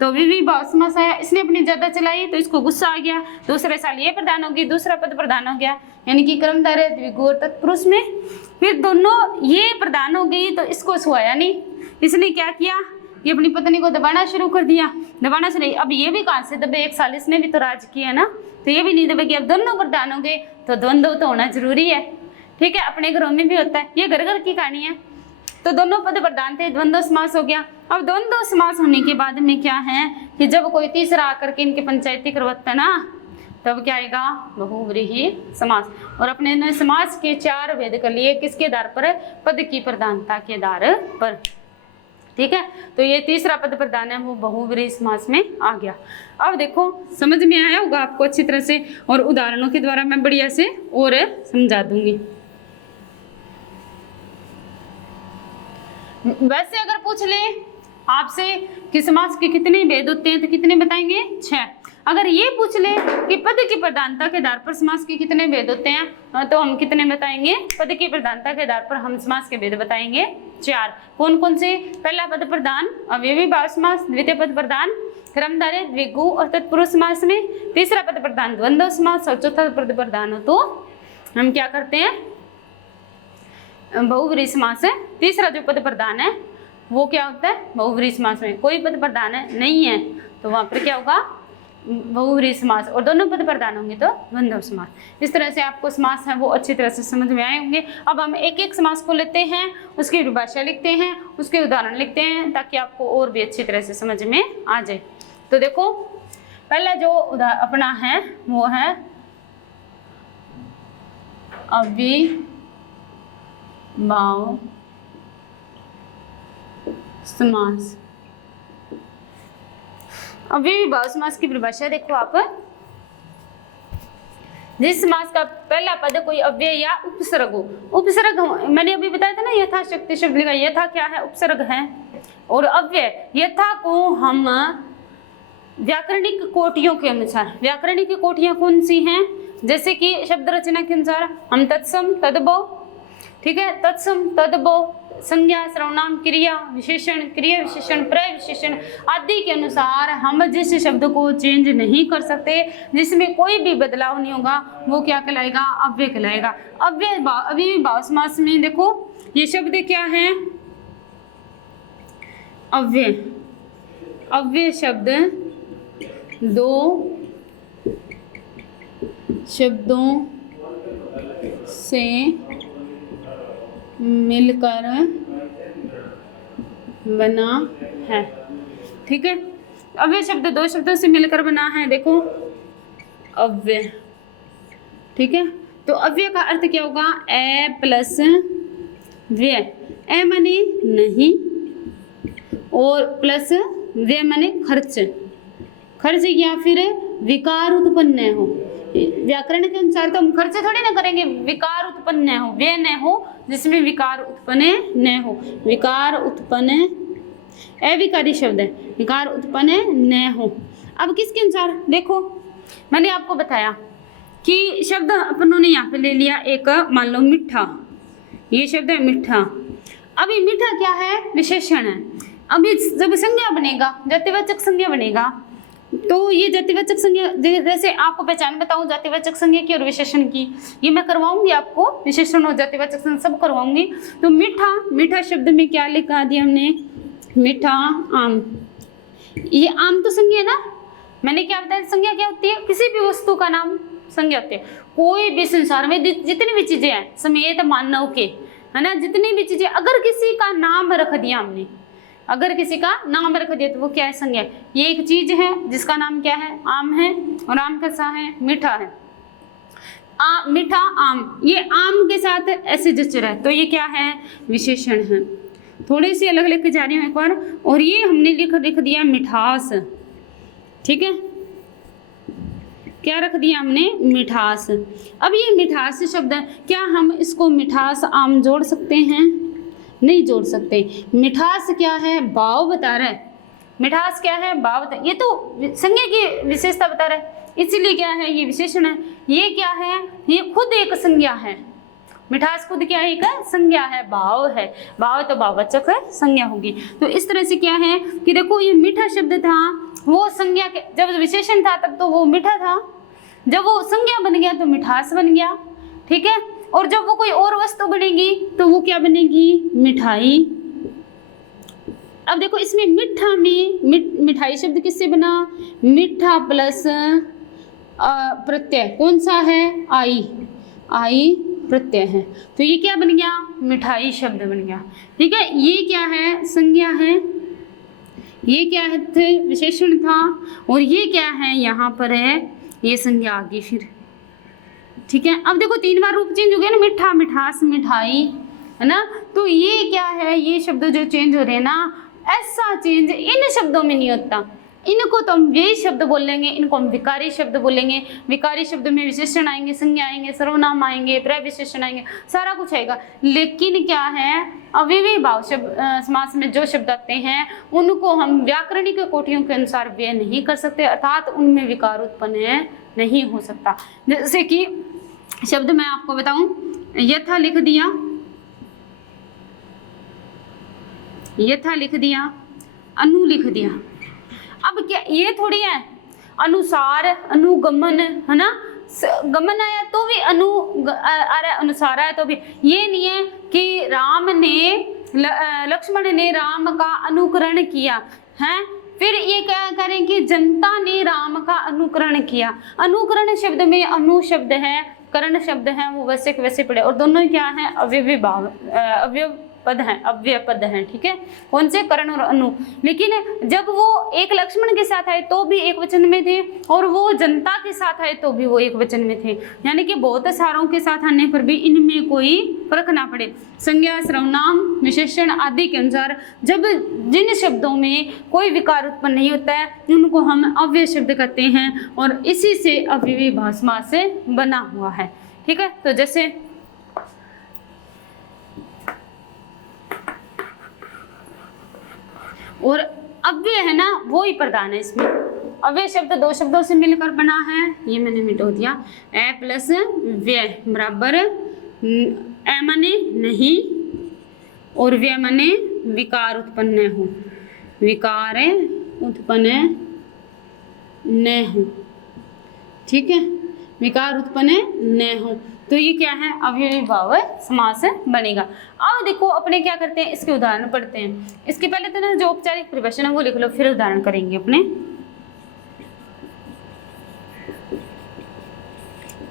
तो विभाव समास आया, इसने अपनी ज्यादा चलाई तो इसको गुस्सा आ गया। दूसरे साल ये प्रधान होगी, दूसरा पद प्रधान हो गया, यानी कि कर्मधारय द्विगु और तत्पुरुष में। फिर दोनों ये प्रधान हो गई तो इसको सुहाया नहीं, इसने क्या किया, ये अपनी पत्नी को दबाना शुरू कर दिया, दबाना शुरू। अब ये भी कहाँ से दबे, 1 साल इसने भी तो राज किया ना, तो ये भी नहीं दबेगी। अब दोनों प्रधान हो गए तो द्वंद्व तो होना जरूरी है, ठीक है, अपने घरों में भी होता है, ये घर घर की कहानी है। तो दोनों पद प्रधान थे, द्वंद्व समास हो गया। अब द्वंद्व समास होने के बाद में क्या है कि जब कोई तीसरा आकर के इनके पंचायती करवाता है ना, तब क्या आएगा, बहुव्रीहि समास। और अपने ने समास के 4 भेद कर लिए, किसके आधार पर, पद की प्रधानता के आधार पर, ठीक है। तो ये तीसरा पद प्रधान है वो बहुव्रीहि समास में आ गया। अब देखो समझ में आया होगा आपको अच्छी तरह से, और उदाहरणों के द्वारा मैं बढ़िया से और समझा दूंगी। वैसे अगर पूछ ले आपसे कि समास के कितने भेद होते हैं तो कितने बताएंगे, 6। अगर ये पूछ ले कि पद की प्रधानता के आधार पर समास के कितने भेद होते हैं तो हम कितने बताएंगे, पद की प्रधानता के आधार पर हम समास के भेद बताएंगे 4। कौन कौन से, पहला पद प्रधान अवयवी भाव समास, द्वितीय पद प्रधान क्रमधारय द्विगु और तत्पुरुष समास में, तीसरा पद प्रधान द्वंद्व समास और चौथा पद प्रधान हो तो हम क्या करते हैं, बहुव्रीहि समास है। तीसरा जो पद प्रधान है वो क्या होता है, बहुव्रीहि समास में कोई पद प्रधान है नहीं है तो वहां पर क्या होगा, बहुव्रीहि समास, और दोनों पद प्रधान होंगे तो द्वंद्व समास। इस तरह से आपको समास है वो अच्छी तरह से समझ में आए होंगे। अब हम एक एक समास को लेते हैं, उसकी परिभाषा लिखते हैं, उसके उदाहरण लिखते हैं, ताकि आपको और भी अच्छी तरह से समझ में आ जाए। तो देखो पहला जो अपना है वो है अव्ययीभाव समास। अव्ययीभाव समास की परिभाषा देखो आप, जिस समास का पहला पद कोई अव्यय या उपसर्ग हो, उपसर्ग मैंने अभी बताया था ना, यथाशक्ति शब्द लिखा, यथा क्या है, उपसर्ग है, और अव्यय यथा को हम व्याकरणिक कोटियों के अनुसार, व्याकरणिक कोटियां कौन सी हैं, जैसे कि शब्द रचना के अनुसार हम तत्सम तद्भव, ठीक है, तत्सम तद्भव, संज्ञा सर्वनाम क्रिया विशेषण, क्रिया विशेषण प्रत्यय विशेषण आदि के अनुसार हम जिस शब्द को चेंज नहीं कर सकते, जिसमें कोई भी बदलाव नहीं होगा, वो क्या कहलाएगा, अव्यय कहलाएगा। अव्ययीभाव समास में देखो ये शब्द क्या है, अव्यय, अव्यय शब्द दो शब्दों से मिलकर बना है, ठीक है। अव्यय शब्द 2 शब्दों से मिलकर बना है, देखो अव्यय, ठीक है। तो अव्यय का अर्थ क्या होगा, ए प्लस व्यय, ए माने नहीं और प्लस व्यय माने खर्च, खर्च या फिर विकार उत्पन्न हो। व्याकरण के अनुसार तो हम खर्च थोड़ी ना करेंगे, विकार उत्पन्न न हो, व्यय न हो जिसमें विकार उत्पन्न न हो, विकार उत्पन्न अविकारी शब्द है, विकार उत्पन्न न हो। अब किसके अनुसार देखो, मैंने आपको बताया कि शब्द अपनों ने यहाँ पे ले लिया एक, मान लो मीठा, ये शब्द है मीठा। अभी मीठा क्या है, विशेषण है। अभी जब संज्ञा बनेगा, जातिवाचक संज्ञा बनेगा, तो ये जातिवाचक संज्ञा, जैसे आपको पहचान बताऊं जातिवाचक संज्ञा की और विशेषण की, ये मैं करवाऊंगी आपको, विशेषण और जातिवाचक संज्ञा सब करवाऊंगी। तो मीठा, मीठा शब्द में क्या लिखा दिया हमने, मीठा आम, ये आम तो संज्ञा है ना, मैंने क्या बताया, संज्ञा क्या होती है, किसी भी वस्तु का नाम संज्ञा होती है। कोई भी संसार में जितनी भी चीजें हैं समेत मानव के, है ना, जितनी भी चीजें, अगर किसी का नाम रख दिया हमने, अगर किसी का नाम रख दिया तो वो क्या है, संज्ञा। ये एक चीज है जिसका नाम क्या है, आम है, और आम कैसा है, मीठा है। मीठा आम, ये आम के साथ ऐसे जच रहा है तो ये क्या है, विशेषण है। थोड़ी सी अलग लेके जा रही हूँ एक बार, और ये हमने लिख दिया मिठास, ठीक है, क्या रख दिया हमने, मिठास। अब ये मिठास शब्द है, क्या हम इसको मिठास आम जोड़ सकते हैं, नहीं जोड़ सकते। मिठास क्या है, भाव बता रहा है, मिठास क्या है, भाव बता, ये तो संज्ञा की विशेषता बता रहा है, इसलिए क्या है, ये विशेषण है। ये क्या है, ये खुद एक संज्ञा है, मिठास खुद क्या है, एक संज्ञा है, भाव है, भाव तो भाववाचक है, संज्ञा होगी। तो इस तरह से क्या है कि देखो ये मीठा शब्द था, वो संज्ञा के, जब विशेषण था तब तो वो मीठा था, जब वो संज्ञा बन गया तो मिठास बन गया, ठीक है। और जब वो कोई और वस्तु बनेगी तो वो क्या बनेगी, मिठाई अब देखो इसमें मिठा में मिठाई शब्द किससे बना, मिठा प्लस प्रत्यय कौन सा है, आई, आई प्रत्यय है, तो ये क्या बन गया, मिठाई शब्द बन गया। ठीक है, ये क्या है, संज्ञा है, ये क्या है, विशेषण था, और ये क्या है, यहाँ पर है ये संज्ञा आ गई फिर। ठीक है, अब देखो 3 बार रूप चेंज हो गया ना, मिठा, मिठास, मिठाई, है ना, तो ये क्या है, ये शब्द जो चेंज हो रहे हैं ना, ऐसा चेंज इन शब्दों में नहीं होता। इनको तो हम व्ययी शब्द बोलेंगे, इनको हम विकारी शब्द बोलेंगे। विकारी शब्द में विशेषण आएंगे, संज्ञा आएंगे, सर्वनाम आएंगे, प्रविशेषण आएंगे, सारा कुछ आएगा। लेकिन क्या है, अव्ययी भाव शब्द समास में जो शब्द आते हैं उनको हम व्याकरणिक कोटियों के अनुसार व्यय नहीं कर सकते, अर्थात उनमें विकार उत्पन्न नहीं हो सकता। जैसे कि शब्द मैं आपको बताऊं, यथा लिख दिया, यथा लिख दिया, अनु लिख दिया। अब क्या ये थोड़ी है, अनुसार, अनुगमन, है ना, गमन आया तो भी अनु आ रहा है, अनुसार आया तो भी। ये नहीं है कि राम ने लक्ष्मण ने राम का अनुकरण किया है, फिर ये क्या करें कि जनता ने राम का अनुकरण किया। अनुकरण शब्द में अनु शब्द है, करण शब्द है, वो वैसे के वैसे पड़े, और दोनों क्या है, अव्ययी भाव, अव्यय पद हैं, अव्यय पद हैं। ठीक है, कौन से, करण और अनु। लेकिन जब वो एक लक्ष्मण के साथ आए तो भी एक वचन में थे, और वो जनता के साथ आए तो भी वो एक वचन में थे, यानी कि बहुत सारों के साथ आने पर भी इनमें कोई फर्क ना पड़े। संज्ञा, सर्वनाम, विशेषण आदि के अनुसार जब जिन शब्दों में कोई विकार उत्पन्न नहीं होता है उनको हम अव्यय शब्द कहते हैं, और इसी से अव्ययी भाव समास से बना हुआ है। ठीक है, तो जैसे और अव्यय है ना, वो ही प्रधान है इसमें। अव्यय शब्द 2 शब्दों से मिलकर बना है, ये मैंने मिटो दिया, ए प्लस व्यय बराबर ए माने नहीं और व्यय माने विकार उत्पन्न हो, विकार उत्पन्न न हो। ठीक है, विकार उत्पन्न न हो, तो ये क्या है, अव्ययी भाव समास बनेगा। अब देखो अपने क्या करते हैं, इसके उदाहरण पढ़ते हैं। इसके पहले तो ना जो औपचारिक परिभाषा है वो लिख लो, फिर उदाहरण करेंगे अपने।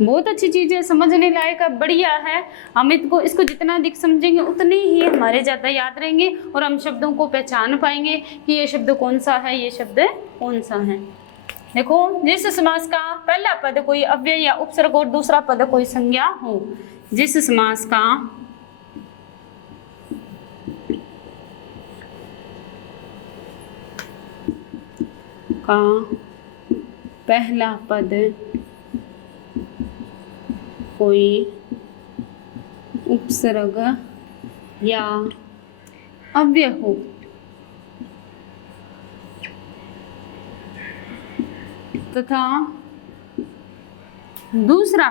बहुत अच्छी चीज है, समझने लायक है, बढ़िया है। हम इसको जितना अधिक समझेंगे उतने ही हमारे ज़्यादा याद रहेंगे, और हम शब्दों को पहचान पाएंगे कि ये शब्द कौन सा है, ये शब्द कौन सा है। देखो, जिस समास का पहला पद कोई अव्यय या उपसर्ग और दूसरा पद कोई संज्ञा हो, जिस समास का पहला पद कोई उपसर्ग या अव्यय हो, तथा दूसरा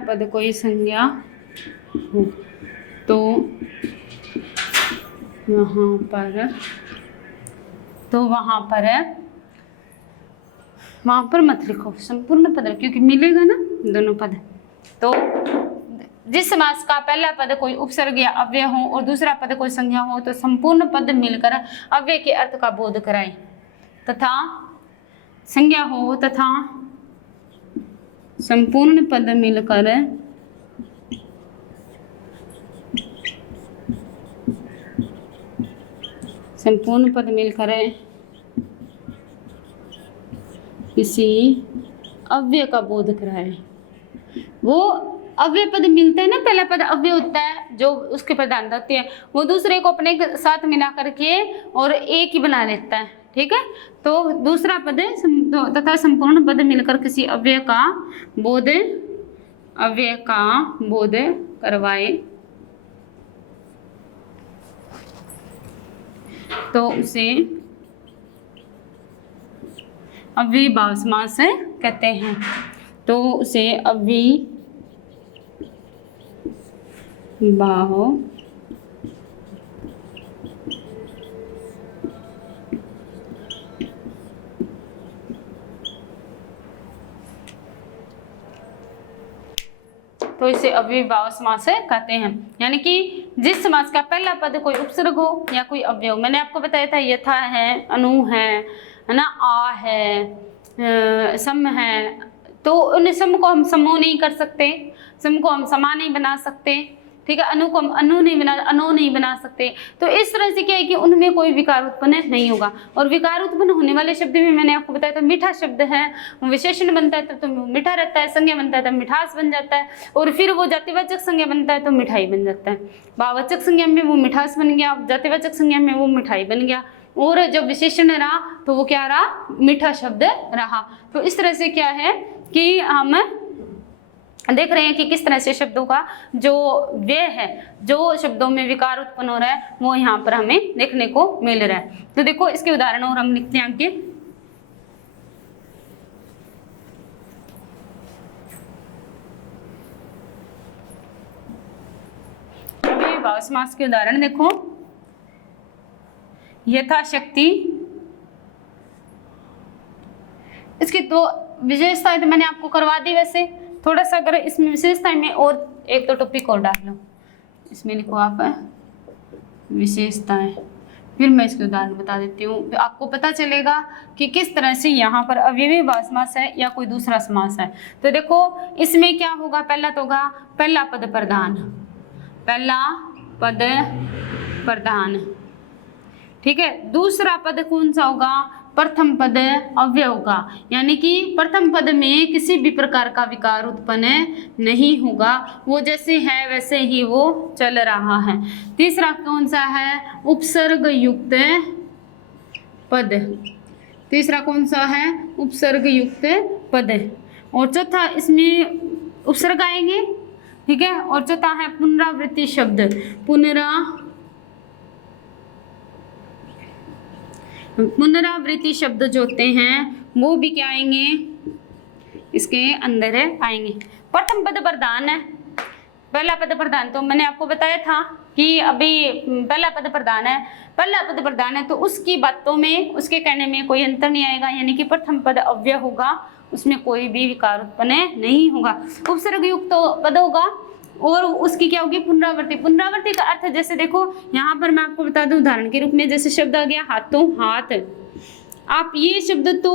पद कोई संज्ञा हो, तो वहां पर मत लिखो संपूर्ण पद, क्योंकि मिलेगा ना दोनों पद। तो जिस समास का पहला पद कोई उपसर्ग या अव्यय हो और दूसरा पद कोई संज्ञा हो, तो संपूर्ण पद मिलकर अव्यय के अर्थ का बोध कराए, तथा संज्ञा हो तथा संपूर्ण पद मिलकर किसी अव्यय का बोध कराए। वो अव्यय पद मिलता है ना, पहला पद अव्यय होता है जो उसके प्रधानता होती है, वो दूसरे को अपने साथ मिला करके और एक ही बना लेता है। ठीक है, तो दूसरा पद तथा संपूर्ण पद मिलकर किसी अव्यय का बोध करवाए, तो उसे अव्ययी भाव समास कहते हैं। तो उसे अव्ययी भाव तो इसे अव्ययीभाव समास कहते हैं। यानी कि जिस समास का पहला पद कोई उपसर्ग हो या कोई अव्यय। मैंने आपको बताया था यथा है, अनु है ना, आ है, सम है, तो उन सम को हम समूह नहीं कर सकते, सम को हम समा नहीं बना सकते, ठीक है। अनु को हम अनु नहीं बना सकते। तो इस तरह से क्या है कि उनमें कोई विकार उत्पन्न नहीं होगा। और विकार उत्पन्न होने वाले शब्द में मैंने आपको बताया था मीठा शब्द है, विशेषण बनता है तो मीठा रहता है, संज्ञा बनता है तो मिठास बन जाता है, और फिर वो जातिवाचक संज्ञा बनता है तो मिठाई बन जाता है। भाववाचक संज्ञा में वो मिठास बन गया, जातिवाचक संज्ञा में वो मिठाई बन गया, और जब विशेषण रहा तो वो क्या रहा, मीठा शब्द रहा। तो इस तरह से क्या है कि हम देख रहे हैं कि किस तरह से शब्दों का जो व्यय है, जो शब्दों में विकार उत्पन्न हो रहा है, वो यहाँ पर हमें देखने को मिल रहा है। तो देखो इसके उदाहरण और हम लिखते हैं आगे। अव्ययीभाव समास के उदाहरण देखो। यथाशक्ति, इसकी तो विशेषताएं तो मैंने आपको करवा दी। वैसे थोड़ा सा अगर इसमें विशेषताएं में और एक तो टॉपिक और डाल लो, इसमें लिखो आप विशेषताएं, फिर मैं इसके उदाहरण बता देती हूँ। तो आपको पता चलेगा कि किस तरह से यहाँ पर अव्ययीभाव समास है या कोई दूसरा समास है। तो देखो इसमें क्या होगा, पहला तो होगा पहला पद प्रधान, पहला पद प्रधान, ठीक है। दूसरा पद कौन सा होगा, प्रथम पद अव्यय होगा, यानी कि प्रथम पद में किसी भी प्रकार का विकार उत्पन्न नहीं होगा, वो जैसे है वैसे ही वो चल रहा है। तीसरा कौन सा है, उपसर्ग युक्त पद, तीसरा कौन सा है, उपसर्ग युक्त पद। और चौथा इसमें उपसर्ग आएंगे, ठीक है। और चौथा है पुनरावृत्ति शब्द, पुनरावृत्ति शब्द जो होते हैं वो भी क्या आएंगे, इसके अंदर आएंगे। प्रथम पद प्रधान है, पहला पद प्रधान तो मैंने आपको बताया था कि अभी पहला पद प्रधान है, पहला पद प्रधान है तो उसकी बातों में, उसके कहने में कोई अंतर नहीं आएगा, यानी कि प्रथम पद अव्यय होगा, उसमें कोई भी विकार उत्पन्न नहीं होगा। उपसर्ग युक्त पद होगा और उसकी क्या होगी, पुनरावृत्ति। पुनरावृत्ति का अर्थ जैसे देखो यहाँ पर मैं आपको बता दूं उदाहरण के रूप में, जैसे शब्द आ गया हाथों हाथ। आप ये शब्द तो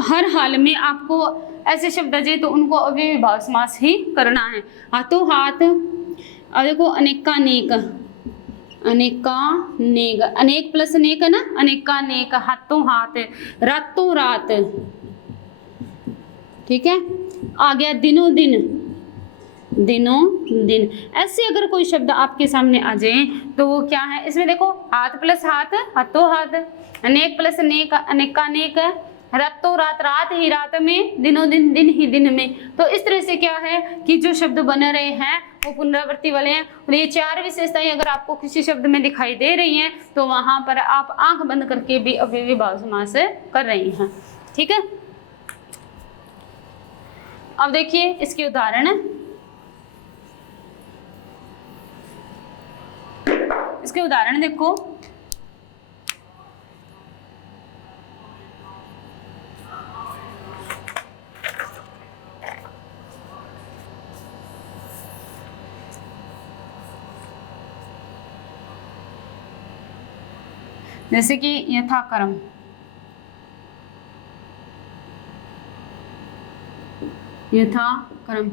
हर हाल में आपको ऐसे शब्द आ जाए तो उनको अव्ययीभाव समास ही करना है। हाथों हाथ, और देखो अनेकानेक, अनेकानेक, अनेक प्लस अनेक है ना, अनेकानेक, हाथों हाथ, रातों रात, ठीक है। आ गया दिनों दिन, दिनों दिन। ऐसे अगर कोई शब्द आपके सामने आ जाए तो वो क्या है, इसमें देखो हाथ प्लस हाथ, हाथों हाथ, अनेक प्लस अनेक, अनेकानेक, रातों रात, रात ही रात में, दिनों दिन, दिन ही दिन में। तो इस तरह से क्या है कि जो शब्द बन रहे हैं वो पुनरावृत्ति वाले हैं। और ये चार विशेषताएं अगर आपको किसी शब्द में दिखाई दे रही हैं तो वहां पर आप आंख बंद करके भी अव्ययीभाव समास कर रही हैं, ठीक है। अब देखिए इसके उदाहरण, इसके उदाहरण देखो। जैसे कि यथाक्रम, यथाक्रम,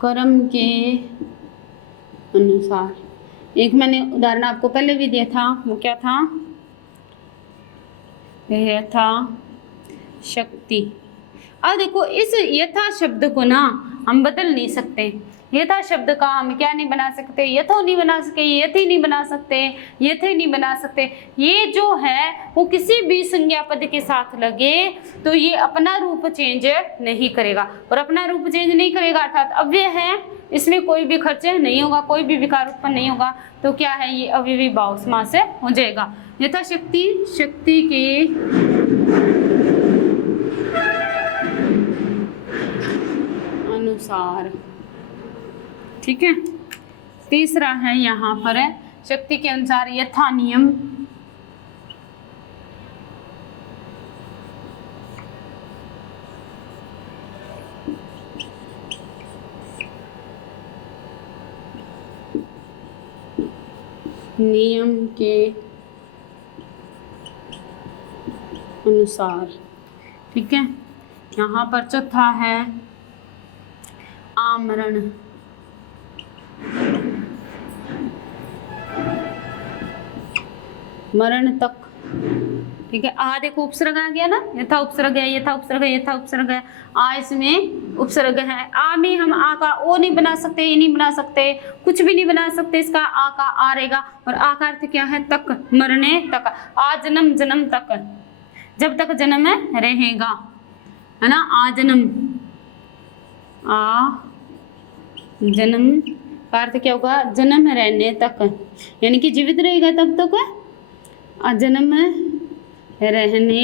क्रम के अनुसार। एक मैंने उदाहरण आपको पहले भी दिया था, वो क्या था, यथा शक्ति। अब देखो इस यथा शब्द को ना हम बदल नहीं सकते। यथा शब्द का हम क्या नहीं बना सकते, यथो नहीं बना सकते, यथि नहीं बना सकते, यथे नहीं बना सकते। ये जो है वो किसी भी संज्ञा पद के साथ लगे तो ये अपना रूप चेंज नहीं करेगा, और अपना रूप चेंज नहीं करेगा अर्थात अव्यय है, इसमें कोई भी खर्च नहीं होगा, कोई भी विकार उत्पन्न नहीं होगा। तो क्या है, ये अव्ययीभाव समास हो जाएगा। यथाशक्ति, शक्ति के अनुसार, ठीक है। तीसरा है यहाँ पर है शक्ति के अनुसार, यथा नियम, नियम के अनुसार। ठीक है, यहाँ पर चौथा है आमरण। मरण तक। ठीक है, आ देखो उपसर्ग आ गया ना, यथा उपसर्ग है, यथा उपसर्ग है, यथा उपसर्ग है। आ इसमें उपसर्ग है। आ में हम आ का ओ नहीं बना सकते, ये नहीं बना सकते, कुछ भी नहीं बना सकते, इसका आ का आ रहेगा। और आ का अर्थ क्या है? तक, मरने तक। आ जन्म, जन्म तक, जब तक जन्म रहेगा, है ना। आ जन्म, आ जन्म का अर्थ क्या होगा? जन्म रहने तक, यानी कि जीवित रहेगा तब तक, जन्म रहने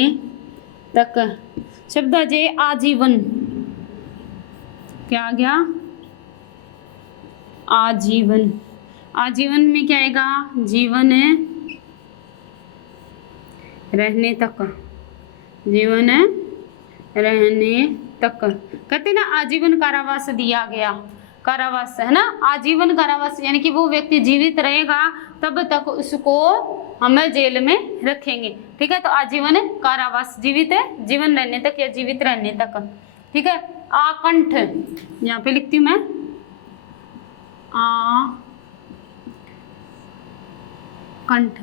तक। शब्द जे आजीवन, क्या आ गया? आजीवन। आजीवन में क्या आएगा? जीवन रहने तक, जीवन रहने तक। कहते ना आजीवन कारावास दिया गया, कारावास है ना, आजीवन कारावास, यानी कि वो व्यक्ति जीवित रहेगा तब तक उसको हम जेल में रखेंगे। ठीक है, तो आजीवन कारावास, जीवित है, जीवन रहने तक या जीवित रहने तक। ठीक है, आकंठ, यहाँ पे लिखती हूँ मैं, कंठ।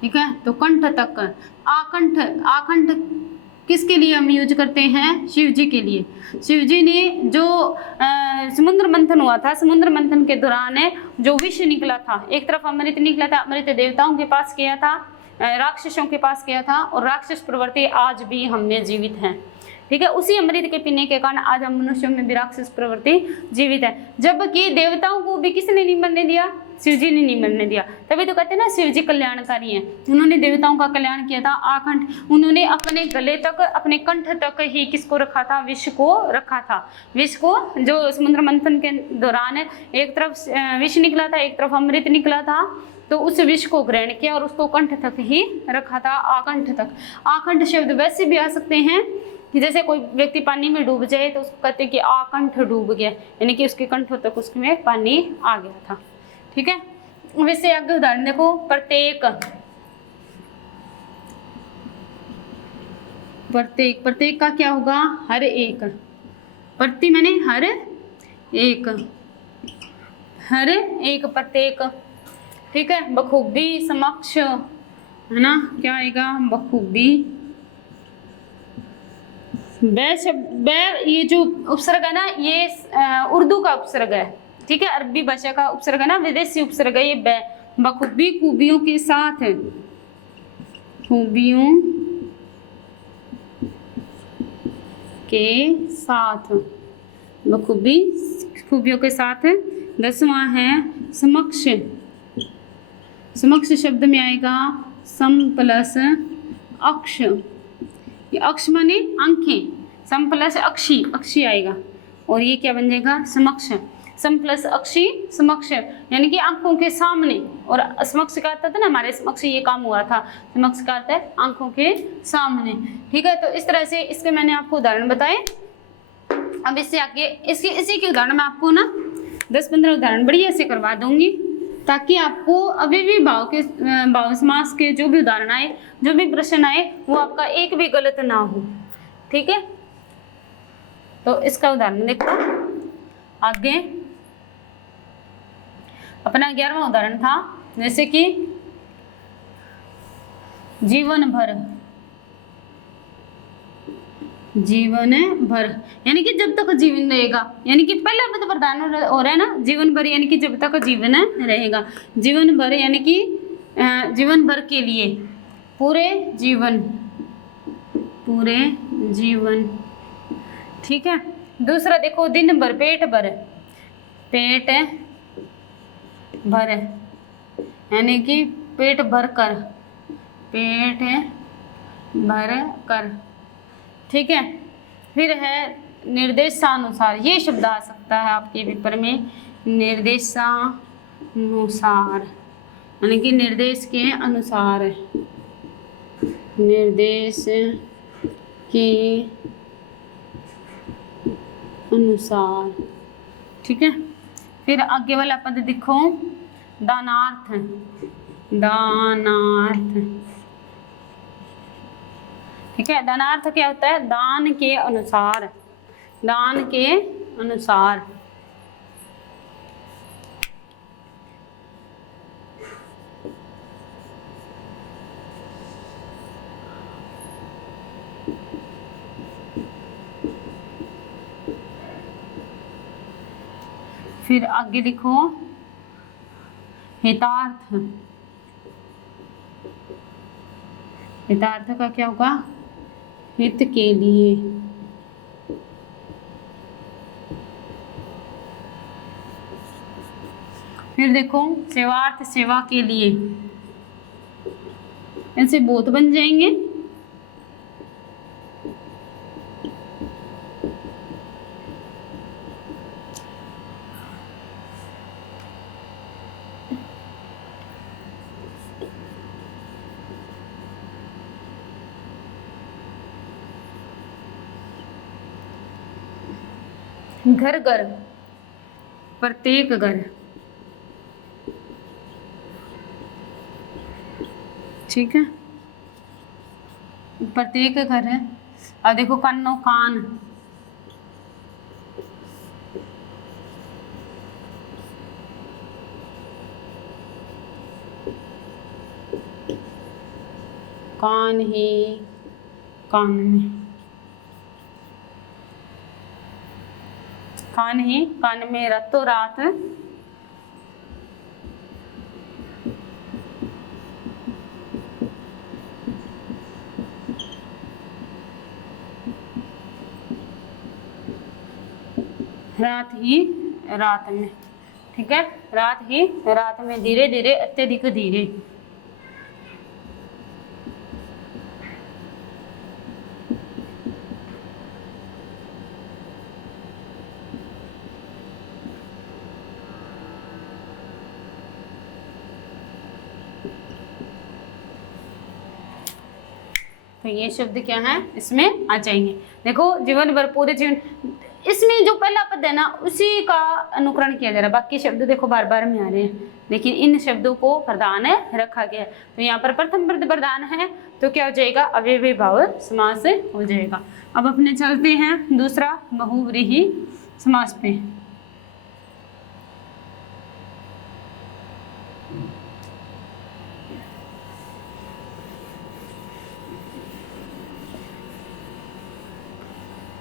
ठीक है, तो कंठ तक। आकंठ, आकंठ किसके लिए हम यूज करते हैं? शिव जी के लिए। शिव जी ने जो समुद्र मंथन हुआ था, समुद्र मंथन के दौरान जो विष निकला था, एक तरफ अमृत निकला था, अमृत देवताओं के पास किया था, राक्षसों के पास किया था, और राक्षस प्रवृत्ति आज भी हम में जीवित है। ठीक है, उसी अमृत के पीने के कारण आज हम मनुष्यों में भी राक्षस प्रवृत्ति जीवित है। जबकि देवताओं को भी किसने नहीं मरने दिया? शिव जी ने नहीं मरने दिया। तभी तो कहते हैं ना शिव जी कल्याणकारी हैं, उन्होंने देवताओं का कल्याण किया था। आकंठ, उन्होंने अपने गले तक, अपने कंठ तक ही किसको रखा था? विष को रखा था। विष को, जो समुद्र मंथन के दौरान एक तरफ विष निकला था, एक तरफ अमृत निकला था, तो उस विष को ग्रहण किया और उसको कंठ तक ही रखा था, आकंठ तक। आकंठ शब्द वैसे भी आ सकते हैं कि जैसे कोई व्यक्ति पानी में डूब जाए तो उसको कहते हैं कि आकंठ डूब गया, यानी कि उसके कंठ तक उसमें पानी आ गया था। ठीक है, वैसे आगे उदाहरण देखो, प्रत्येक। प्रत्येक, प्रत्येक का क्या होगा? हर एक। प्रति माने हर एक, हर एक, प्रत्येक। ठीक है, बखूबी, समक्ष, है ना, क्या आएगा? बखूबी। ये जो उपसर्ग है ना, ये उर्दू का उपसर्ग है। ठीक है, अरबी भाषा का उपसर्ग है ना, विदेशी उपसर्ग है ये बै। बखूबी, खूबियों के साथ, खूबियों के साथ, बखूबी, खूबियों के साथ। 10वां है समक्ष। समक्ष शब्द में आएगा सम प्लस अक्ष। ये अक्ष माने आंखें, सम प्लस अक्षी, अक्षी आएगा, और ये क्या बन जाएगा? समक्ष। सम प्लस अक्षी, समक्ष, यानी कि आंखों के सामने। और समक्ष का अर्थ था ना, हमारे समक्ष ये काम हुआ था, समक्ष का अर्थ है आंखों के सामने। ठीक है, तो इस तरह से इसके मैंने आपको उदाहरण बताए। अब इससे आगे इसी के उदाहरण में आपको ना 10-15 उदाहरण बढ़िया से करवा दूंगी, ताकि आपको अभी भी भाव समास के जो भी उदाहरण आए, जो भी प्रश्न आए, वो आपका एक भी गलत ना हो। ठीक है, तो इसका उदाहरण देखो आगे। अपना 11वां उदाहरण था, जैसे कि जीवन भर। जीवन भर यानी कि जब तक जीवन रहेगा, यानी कि पहला पद प्रधान हो रहा है ना, जीवन भर यानी कि जब तक जीवन रहेगा। जीवन भर यानी कि जीवन भर के लिए, पूरे जीवन, पूरे जीवन। ठीक है, दूसरा देखो दिन भर, पेट भर, पेट भर यानी कि पेट भर कर, पेट भर कर। ठीक है, फिर है निर्देशानुसार, ये शब्द आ सकता है आपके पेपर में, निर्देशानुसार यानी कि निर्देश के अनुसार, निर्देश के अनुसार। ठीक है, फिर आगे वाला पद देखो, दानार्थ, दानार्थ। ठीक है, दानार्थ क्या होता है? दान के अनुसार, दान के अनुसार। फिर आगे लिखो हितार्थ, हितार्थ का क्या होगा? हित के लिए। फिर देखो सेवार्थ, सेवा के लिए। ऐसे बहुत बन जाएंगे। घर घर, प्रत्येक घर। ठीक है, प्रत्येक घर है। अब देखो कानो, कान, कान ही कान में, कान ही कान में, रातों रात। रात ही रात में। ठीक है, रात ही रात में, धीरे धीरे, अत्यधिक धीरे। तो ये शब्द क्या है? इसमें आ जाएंगे। देखो जीवन भर, पूरे जीवन, इसमें जो पहला पद है ना उसी का अनुकरण किया जा रहा है। बाकी शब्द देखो बार बार में आ रहे हैं, लेकिन इन शब्दों को प्रधान रखा गया है। तो यहाँ पर प्रथम पद प्रधान है, तो क्या हो जाएगा? अव्ययी भाव समास हो जाएगा। अब अपने चलते हैं दूसरा बहुव्रीहि समास पे।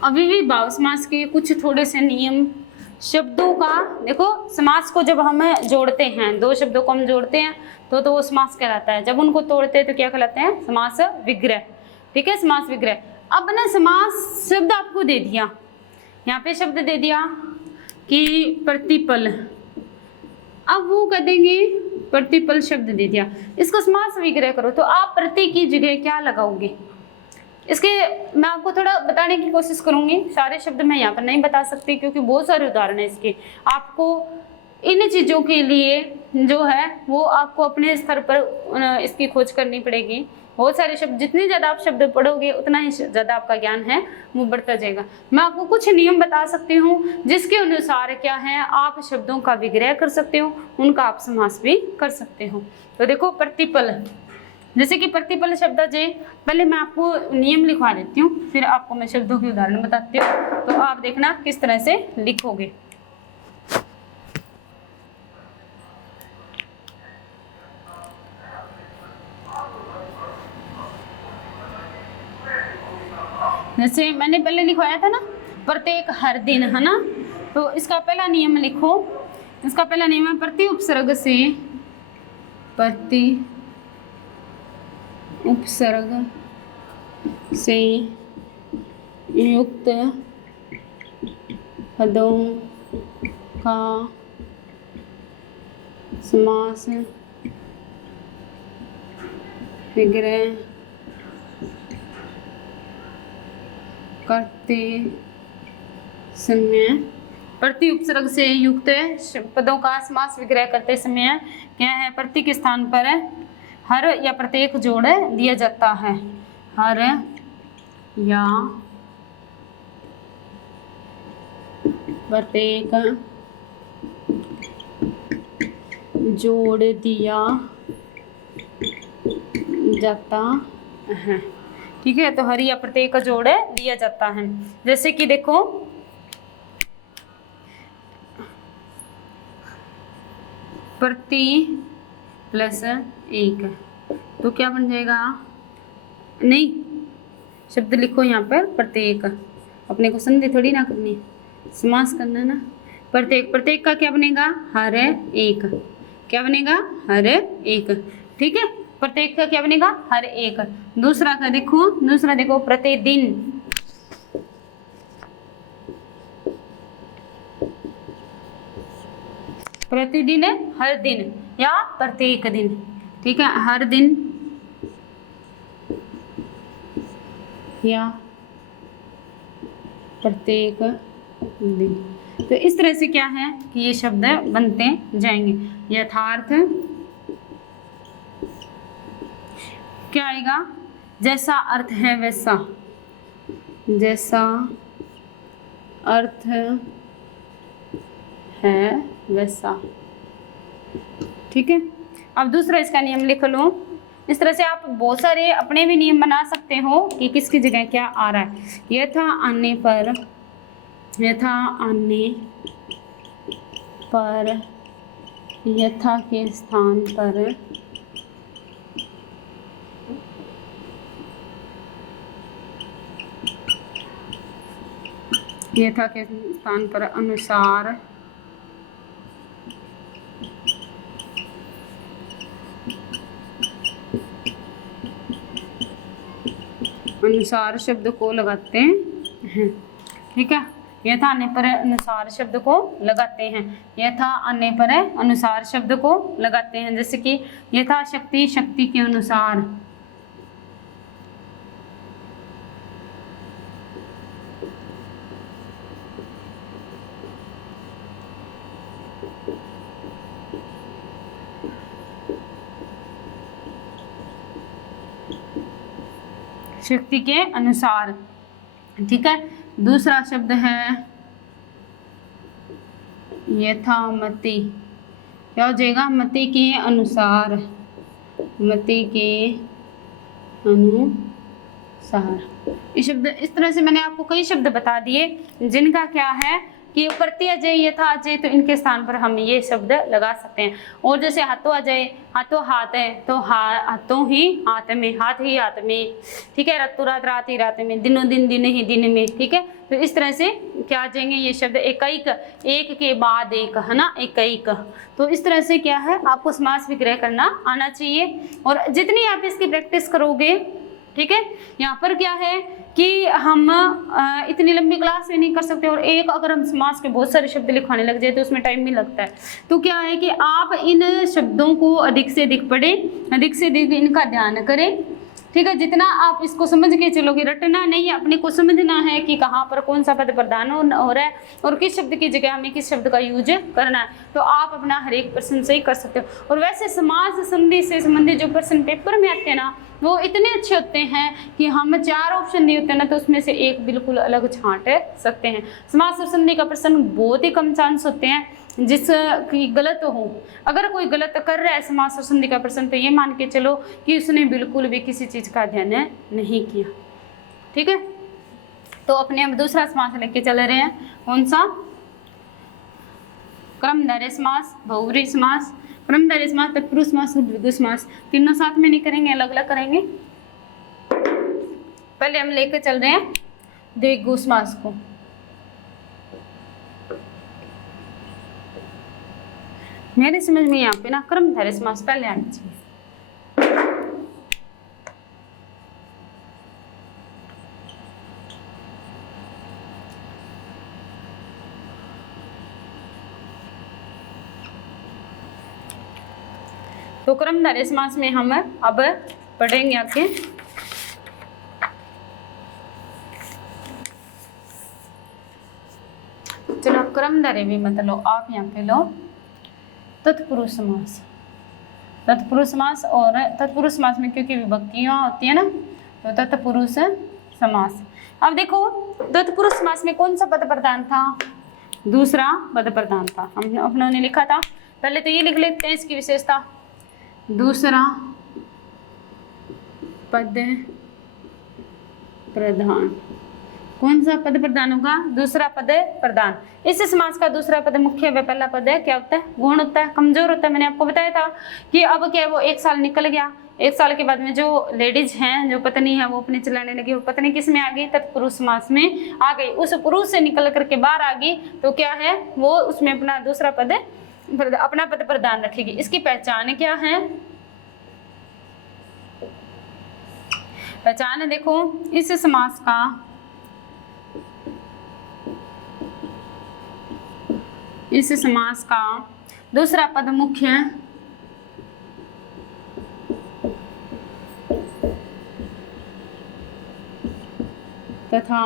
अव्ययी भाव समास के कुछ थोड़े से नियम शब्दों का। देखो समास को जब हम जोड़ते हैं, दो शब्दों को हम जोड़ते हैं तो वो समास कहलाता है। जब उनको तोड़ते हैं तो क्या कहलाते हैं? समास विग्रह। ठीक है, समास विग्रह। अब ना समास शब्द आपको दे दिया, यहाँ पे शब्द दे दिया कि प्रतिपल, अब वो कह देंगे प्रतिपल शब्द दे दिया, इसको समास विग्रह करो, तो आप प्रति की जगह क्या लगाओगे? इसके मैं आपको थोड़ा बताने की कोशिश करूंगी। सारे शब्द मैं यहाँ पर नहीं बता सकती क्योंकि बहुत सारे उदाहरण है इसके। आपको इन चीज़ों के लिए जो है वो आपको अपने स्तर पर इसकी खोज करनी पड़ेगी। बहुत सारे शब्द, जितने ज़्यादा आप शब्द पढ़ोगे उतना ही ज़्यादा आपका ज्ञान है वो बढ़ता जाएगा। मैं आपको कुछ नियम बता सकती हूँ जिसके अनुसार क्या है आप शब्दों का विग्रह कर सकते हो, उनका आप समास भी कर सकते हो। तो देखो प्रतिपल, जैसे कि प्रतिपल शब्द जे, पहले मैं आपको नियम लिखवा देती हूँ, फिर आपको मैं शब्दों के उदाहरण बताती हूँ, तो आप देखना किस तरह से लिखोगे। जैसे मैंने पहले लिखवाया था ना, प्रत्येक हर दिन, है ना, तो इसका पहला नियम लिखो। इसका पहला नियम है प्रति उपसर्ग से, प्रति उपसर्ग से युक्त पदों का समास विग्रह करते समय, प्रति उपसर्ग से युक्त पदों का समास विग्रह करते समय क्या है? प्रति के स्थान पर हर या प्रत्येक जोड़ दिया जाता है। हर या प्रत्येक जोड़ दिया जाता है। ठीक है, तो हर या प्रत्यय का जोड़ दिया जाता है। जैसे कि देखो प्रति प्लस एक, तो क्या बन जाएगा, नहीं शब्द लिखो यहाँ पर प्रत्येक, अपने को संधि थोड़ी ना करनी है, समास करना ना। प्रत्येक, प्रत्येक का क्या बनेगा, हर एक, क्या बनेगा, हर एक। ठीक है, प्रत्येक का क्या बनेगा, हर एक। दूसरा का देखो, दूसरा देखो प्रतिदिन, प्रतिदिन है हर दिन या प्रत्येक दिन। ठीक है, हर दिन या प्रत्येक दिन। तो इस तरह से क्या है कि ये शब्द बनते जाएंगे। यथार्थ क्या आएगा, जैसा अर्थ है वैसा, जैसा अर्थ है वैसा। ठीक है, अब दूसरा इसका नियम लिख लो। इस तरह से आप बहुत सारे अपने भी नियम बना सकते हो कि किसकी जगह क्या आ रहा है। यथा आने पर, यथा आने पर, यथा के स्थान पर, यथा के स्थान पर अनुसार, अनुसार शब्द को लगाते हैं। ठीक है, यथा आने पर अनुसार शब्द को लगाते हैं, यथा आने पर अनुसार शब्द को लगाते हैं। जैसे कि यथा शक्ति, शक्ति के अनुसार। शक्ति के अनुसार। ठीक है, दूसरा शब्द है यथामति, क्या हो जाएगा, मति के अनुसार, मति के अनुसार। ये शब्द, इस तरह से मैंने आपको कई शब्द बता दिए जिनका क्या है कि प्रत्यय आ जाए, यथा आ जाए, तो इनके स्थान पर हम ये शब्द लगा सकते हैं। और जैसे हाथों आ जाए, हाथों हाथ है तो हाथों ही हाथ में, हाथ ही हाथ में। ठीक है, रातों रात, रात ही रात में, दिनों दिन, दिन ही दिन में। ठीक है, तो इस तरह से क्या आ जाएंगे ये शब्द, एकैक, एक के बाद एक, है ना, एकैक। तो इस तरह से क्या है, आपको समास विग्रह करना आना चाहिए। और जितनी आप इसकी प्रैक्टिस करोगे, ठीक है, यहाँ पर क्या है कि हम इतनी लंबी क्लास में नहीं कर सकते। और एक अगर हम समास के बहुत सारे शब्द लिखवाने लग जाए तो उसमें टाइम भी लगता है। तो क्या है कि आप इन शब्दों को अधिक से अधिक पढ़ें, अधिक से अधिक इनका ध्यान करें। ठीक है, जितना आप इसको समझ के चलोगे, रटना नहीं, अपने को समझना है कि कहाँ पर कौन सा पद प्रधान हो रहा है और किस शब्द की जगह हमें किस शब्द का यूज करना है, तो आप अपना हर एक प्रश्न सही कर सकते हो। और वैसे समास संधि से संबंधित जो प्रश्न पेपर में आते हैं ना, वो इतने अच्छे होते हैं कि हम 4 ऑप्शन दिए होते हैं ना, तो उसमें से एक बिल्कुल अलग छांट सकते हैं। समास और संधि का प्रश्न बहुत ही कम चांस होते हैं जिसकी गलत हो। अगर कोई गलत कर रहा है समास और संधि का प्रश्न, तो ये मान के चलो कि उसने बिल्कुल भी किसी चीज़ का अध्ययन नहीं किया। ठीक है, तो अपने हम दूसरा समास लेके चल रहे हैं। कौन सा, क्रमधारय समास, बहुव्रीहि समास, क्रमधारय समास, तत्पुरुष समास और द्विगु समास। तीनों साथ में नहीं करेंगे, अलग अलग करेंगे। पहले हम लेकर चल रहे हैं द्विगु समास को। मेरे समझ में यहाँ पे ना क्रमधारय समास पहले आना चाहिए। तो क्रमधारय समास में हम अब पढ़ेंगे आगे। चलो क्रमधारय भी मतलब आप यहाँ पे लो तत्पुरुष समास। तत्पुरुष समास, और तत्पुरुष समास में क्योंकि विभक्तियाँ होती है ना, तो तत्पुरुष समास। अब देखो तत्पुरुष समास में कौन सा पद प्रधान था, दूसरा पद प्रधान था। हम अपनों ने लिखा था, पहले तो ये लिख लेते हैं इसकी विशेषता, दूसरा पद प्रधान। कौन सा पद प्रधान होगा? दूसरा पद प्रधान। इस समास का दूसरा पद मुख्य व पहला पद है क्या होता है? गौण होता है, कमजोर होता है। मैंने आपको बताया था कि अब क्या वो 1 साल निकल गया, 1 साल के बाद में जो लेडीज हैं, जो पत्नी है, वो अपने चलाने लगी। वो पत्नी किस में आ गई? तत्पुरुष समास में आ गई। उस पुरुष से निकल करके बाहर आ गई तो क्या है, वो उसमें अपना दूसरा पद, अपना पद प्रधान रखेगी। इसकी पहचान क्या है? पहचान है, देखो, इस समास का दूसरा पद मुख्य तथा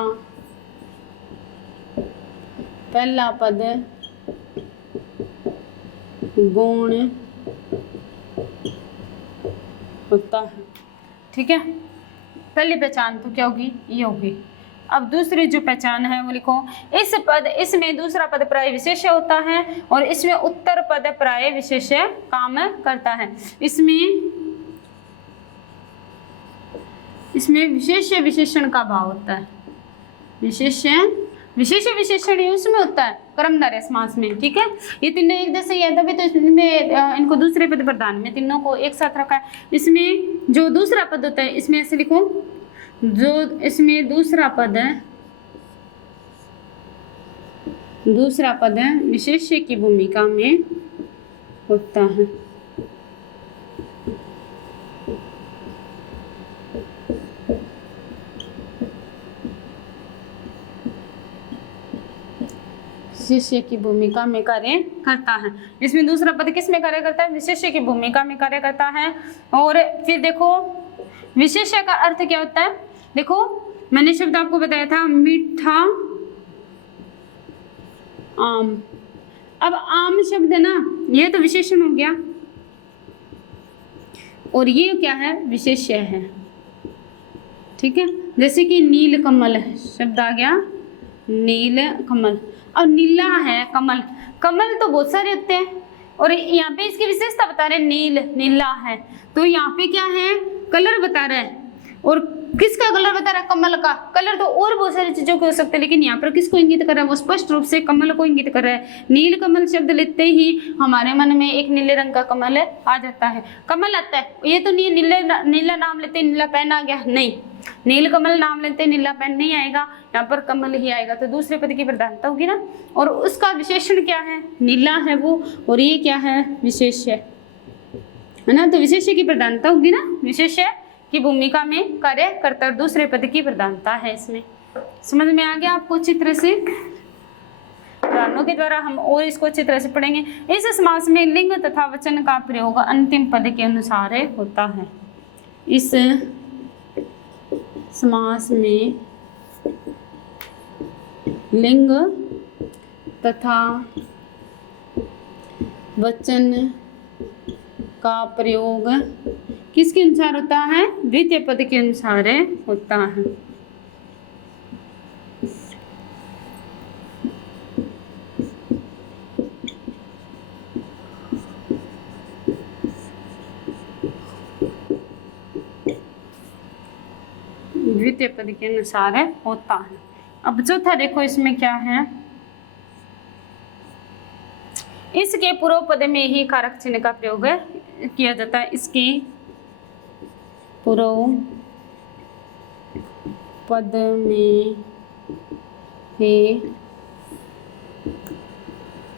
पहला पद गौण होता है। ठीक है, पहली पहचान तो क्या होगी? ये होगी। अब दूसरी जो पहचान है वो लिखो, इसमें दूसरा पद प्राय विशेष्य होता है और इसमें उत्तर पद प्राय विशेष्य काम करता है। इसमें विशेष्य विशेषण का भाव होता है। विशेष्य विशेषण ये उसमें होता है कर्मधारय समास में। ठीक है, ये तीनों एक जैसे ही है, तभी तो इसमें इनको दूसरे पद प्रधान में तीनों को एक साथ रखा है। इसमें जो दूसरा पद होता है, इसमें ऐसे लिखो, जो इसमें दूसरा पद विशेष्य की भूमिका में होता है। विशेष्य की भूमिका में कार्य करता है। इसमें दूसरा पद किस में कार्य करता है? विशेष्य की भूमिका में कार्य करता है। और फिर देखो, विशेष्य का अर्थ क्या होता है? देखो, मैंने शब्द आपको बताया था, मीठा आम। अब आम शब्द है ना, ये तो विशेषण हो गया और ये क्या है? विशेष्य है। ठीक है, जैसे कि नील कमल शब्द आ गया, नील कमल। और नीला है कमल, कमल तो बहुत सारे होते हैं और यहाँ पे इसकी विशेषता बता रहे, नीला है। तो यहाँ पे क्या है? कलर बता रहा है। और किसका कलर बता रहा है? कमल का। कलर तो और बहुत सारी चीजों के हो सकते हैं, लेकिन यहाँ पर किसको इंगित कर रहा है? वो स्पष्ट रूप से कमल को इंगित कर रहा है। नील कमल शब्द लेते ही हमारे मन में एक नीले रंग का कमल आ जाता है, कमल आता है। ये तो नहीं नीला नाम लेते नीला पेन आ गया, नहीं, नील कमल नाम लेते नीला पेन नहीं आएगा, यहाँ पर कमल ही आएगा। तो दूसरे पद की प्रधानता होगी ना। और उसका विशेषण क्या है? नीला है वो, और ये क्या है? विशेष्य है ना। तो विशेष्य की प्रधानता होगी ना, विशेष्य की भूमिका में कार्य करता है। दूसरे पद की प्रधानता है इसमें। समझ में आ गया आपको? अच्छी तरह से उदाहरणों के द्वारा हम और इसको अच्छी तरह से पढ़ेंगे। इस समास में लिंग तथा वचन का प्रयोग अंतिम पद के अनुसार होता है। इस समास में लिंग तथा वचन का प्रयोग किसके अनुसार होता है? द्वितीय पद के अनुसार होता है। द्वितीय पद के अनुसार होता है। अब चौथा देखो, इसमें क्या है? इसके पूर्व पद में ही कारक चिन्ह का प्रयोग किया जाता है। इसके पूर्व पद में ही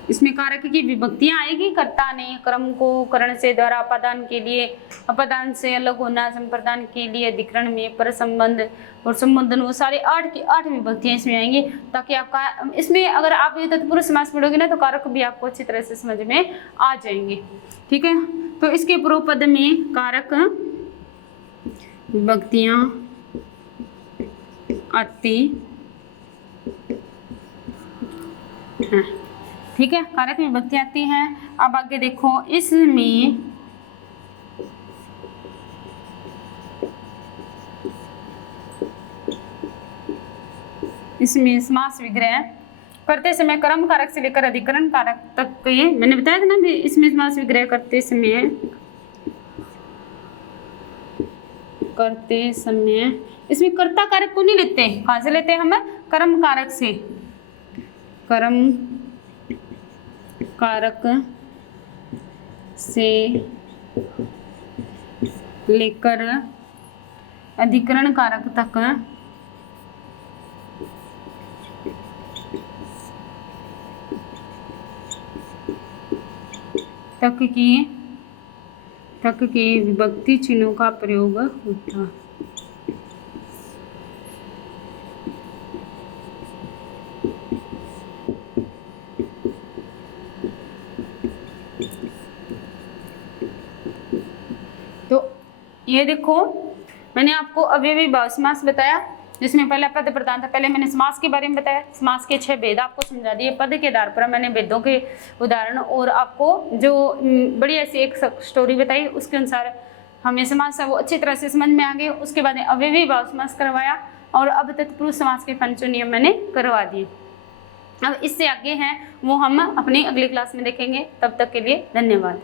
इसमें कारक की विभक्तियां आएगी। कर्ता ने क्रम को करण से द्वारा अपादान के लिए अपादान से अलग होना, संप्रदान के लिए अधिकरण में पर संबंध और संबोधन, वो सारे 8 की 8 विभक्तियां इसमें आएंगी, ताकि आपका इसमें अगर आप ये तत्पुरुष समास पढ़ोगे ना तो कारक भी आपको अच्छी तरह से समझ में आ जाएंगे। ठीक है, तो इसके पूर्व पद में कारक विभक्तियां आती हैं। ठीक है, कारक विभक्ति आती है। अब आगे देखो, इसमें समास विग्रह करते समय कर्म कारक से लेकर अधिकरण कारक तक ये मैंने बताया था ना भी, इसमें समास विग्रह करते समय इसमें कर्ता कारक को नहीं लेते, कहाँ से लेते हैं हम? कर्म कारक से। कर्म कारक से लेकर अधिकरण कारक तक के विभक्ति चिन्हों का प्रयोग होता। तो ये देखो मैंने आपको अव्ययी भाव समास बताया, जिसमें पहला पद प्रधान था। पहले मैंने समास के बारे में बताया, समास के 6 भेद आपको समझा दिए। पद के आधार पर मैंने भेदों के उदाहरण और आपको जो बड़ी ऐसी एक स्टोरी बताई, उसके अनुसार हमें समास है वो अच्छी तरह से समझ में आ गए। उसके बाद अव्ययी भाव समास करवाया और अब तत्पुरुष समास के 5 नियम मैंने करवा दिए। अब इससे आगे हैं वो हम अपनी अगली क्लास में देखेंगे। तब तक के लिए धन्यवाद।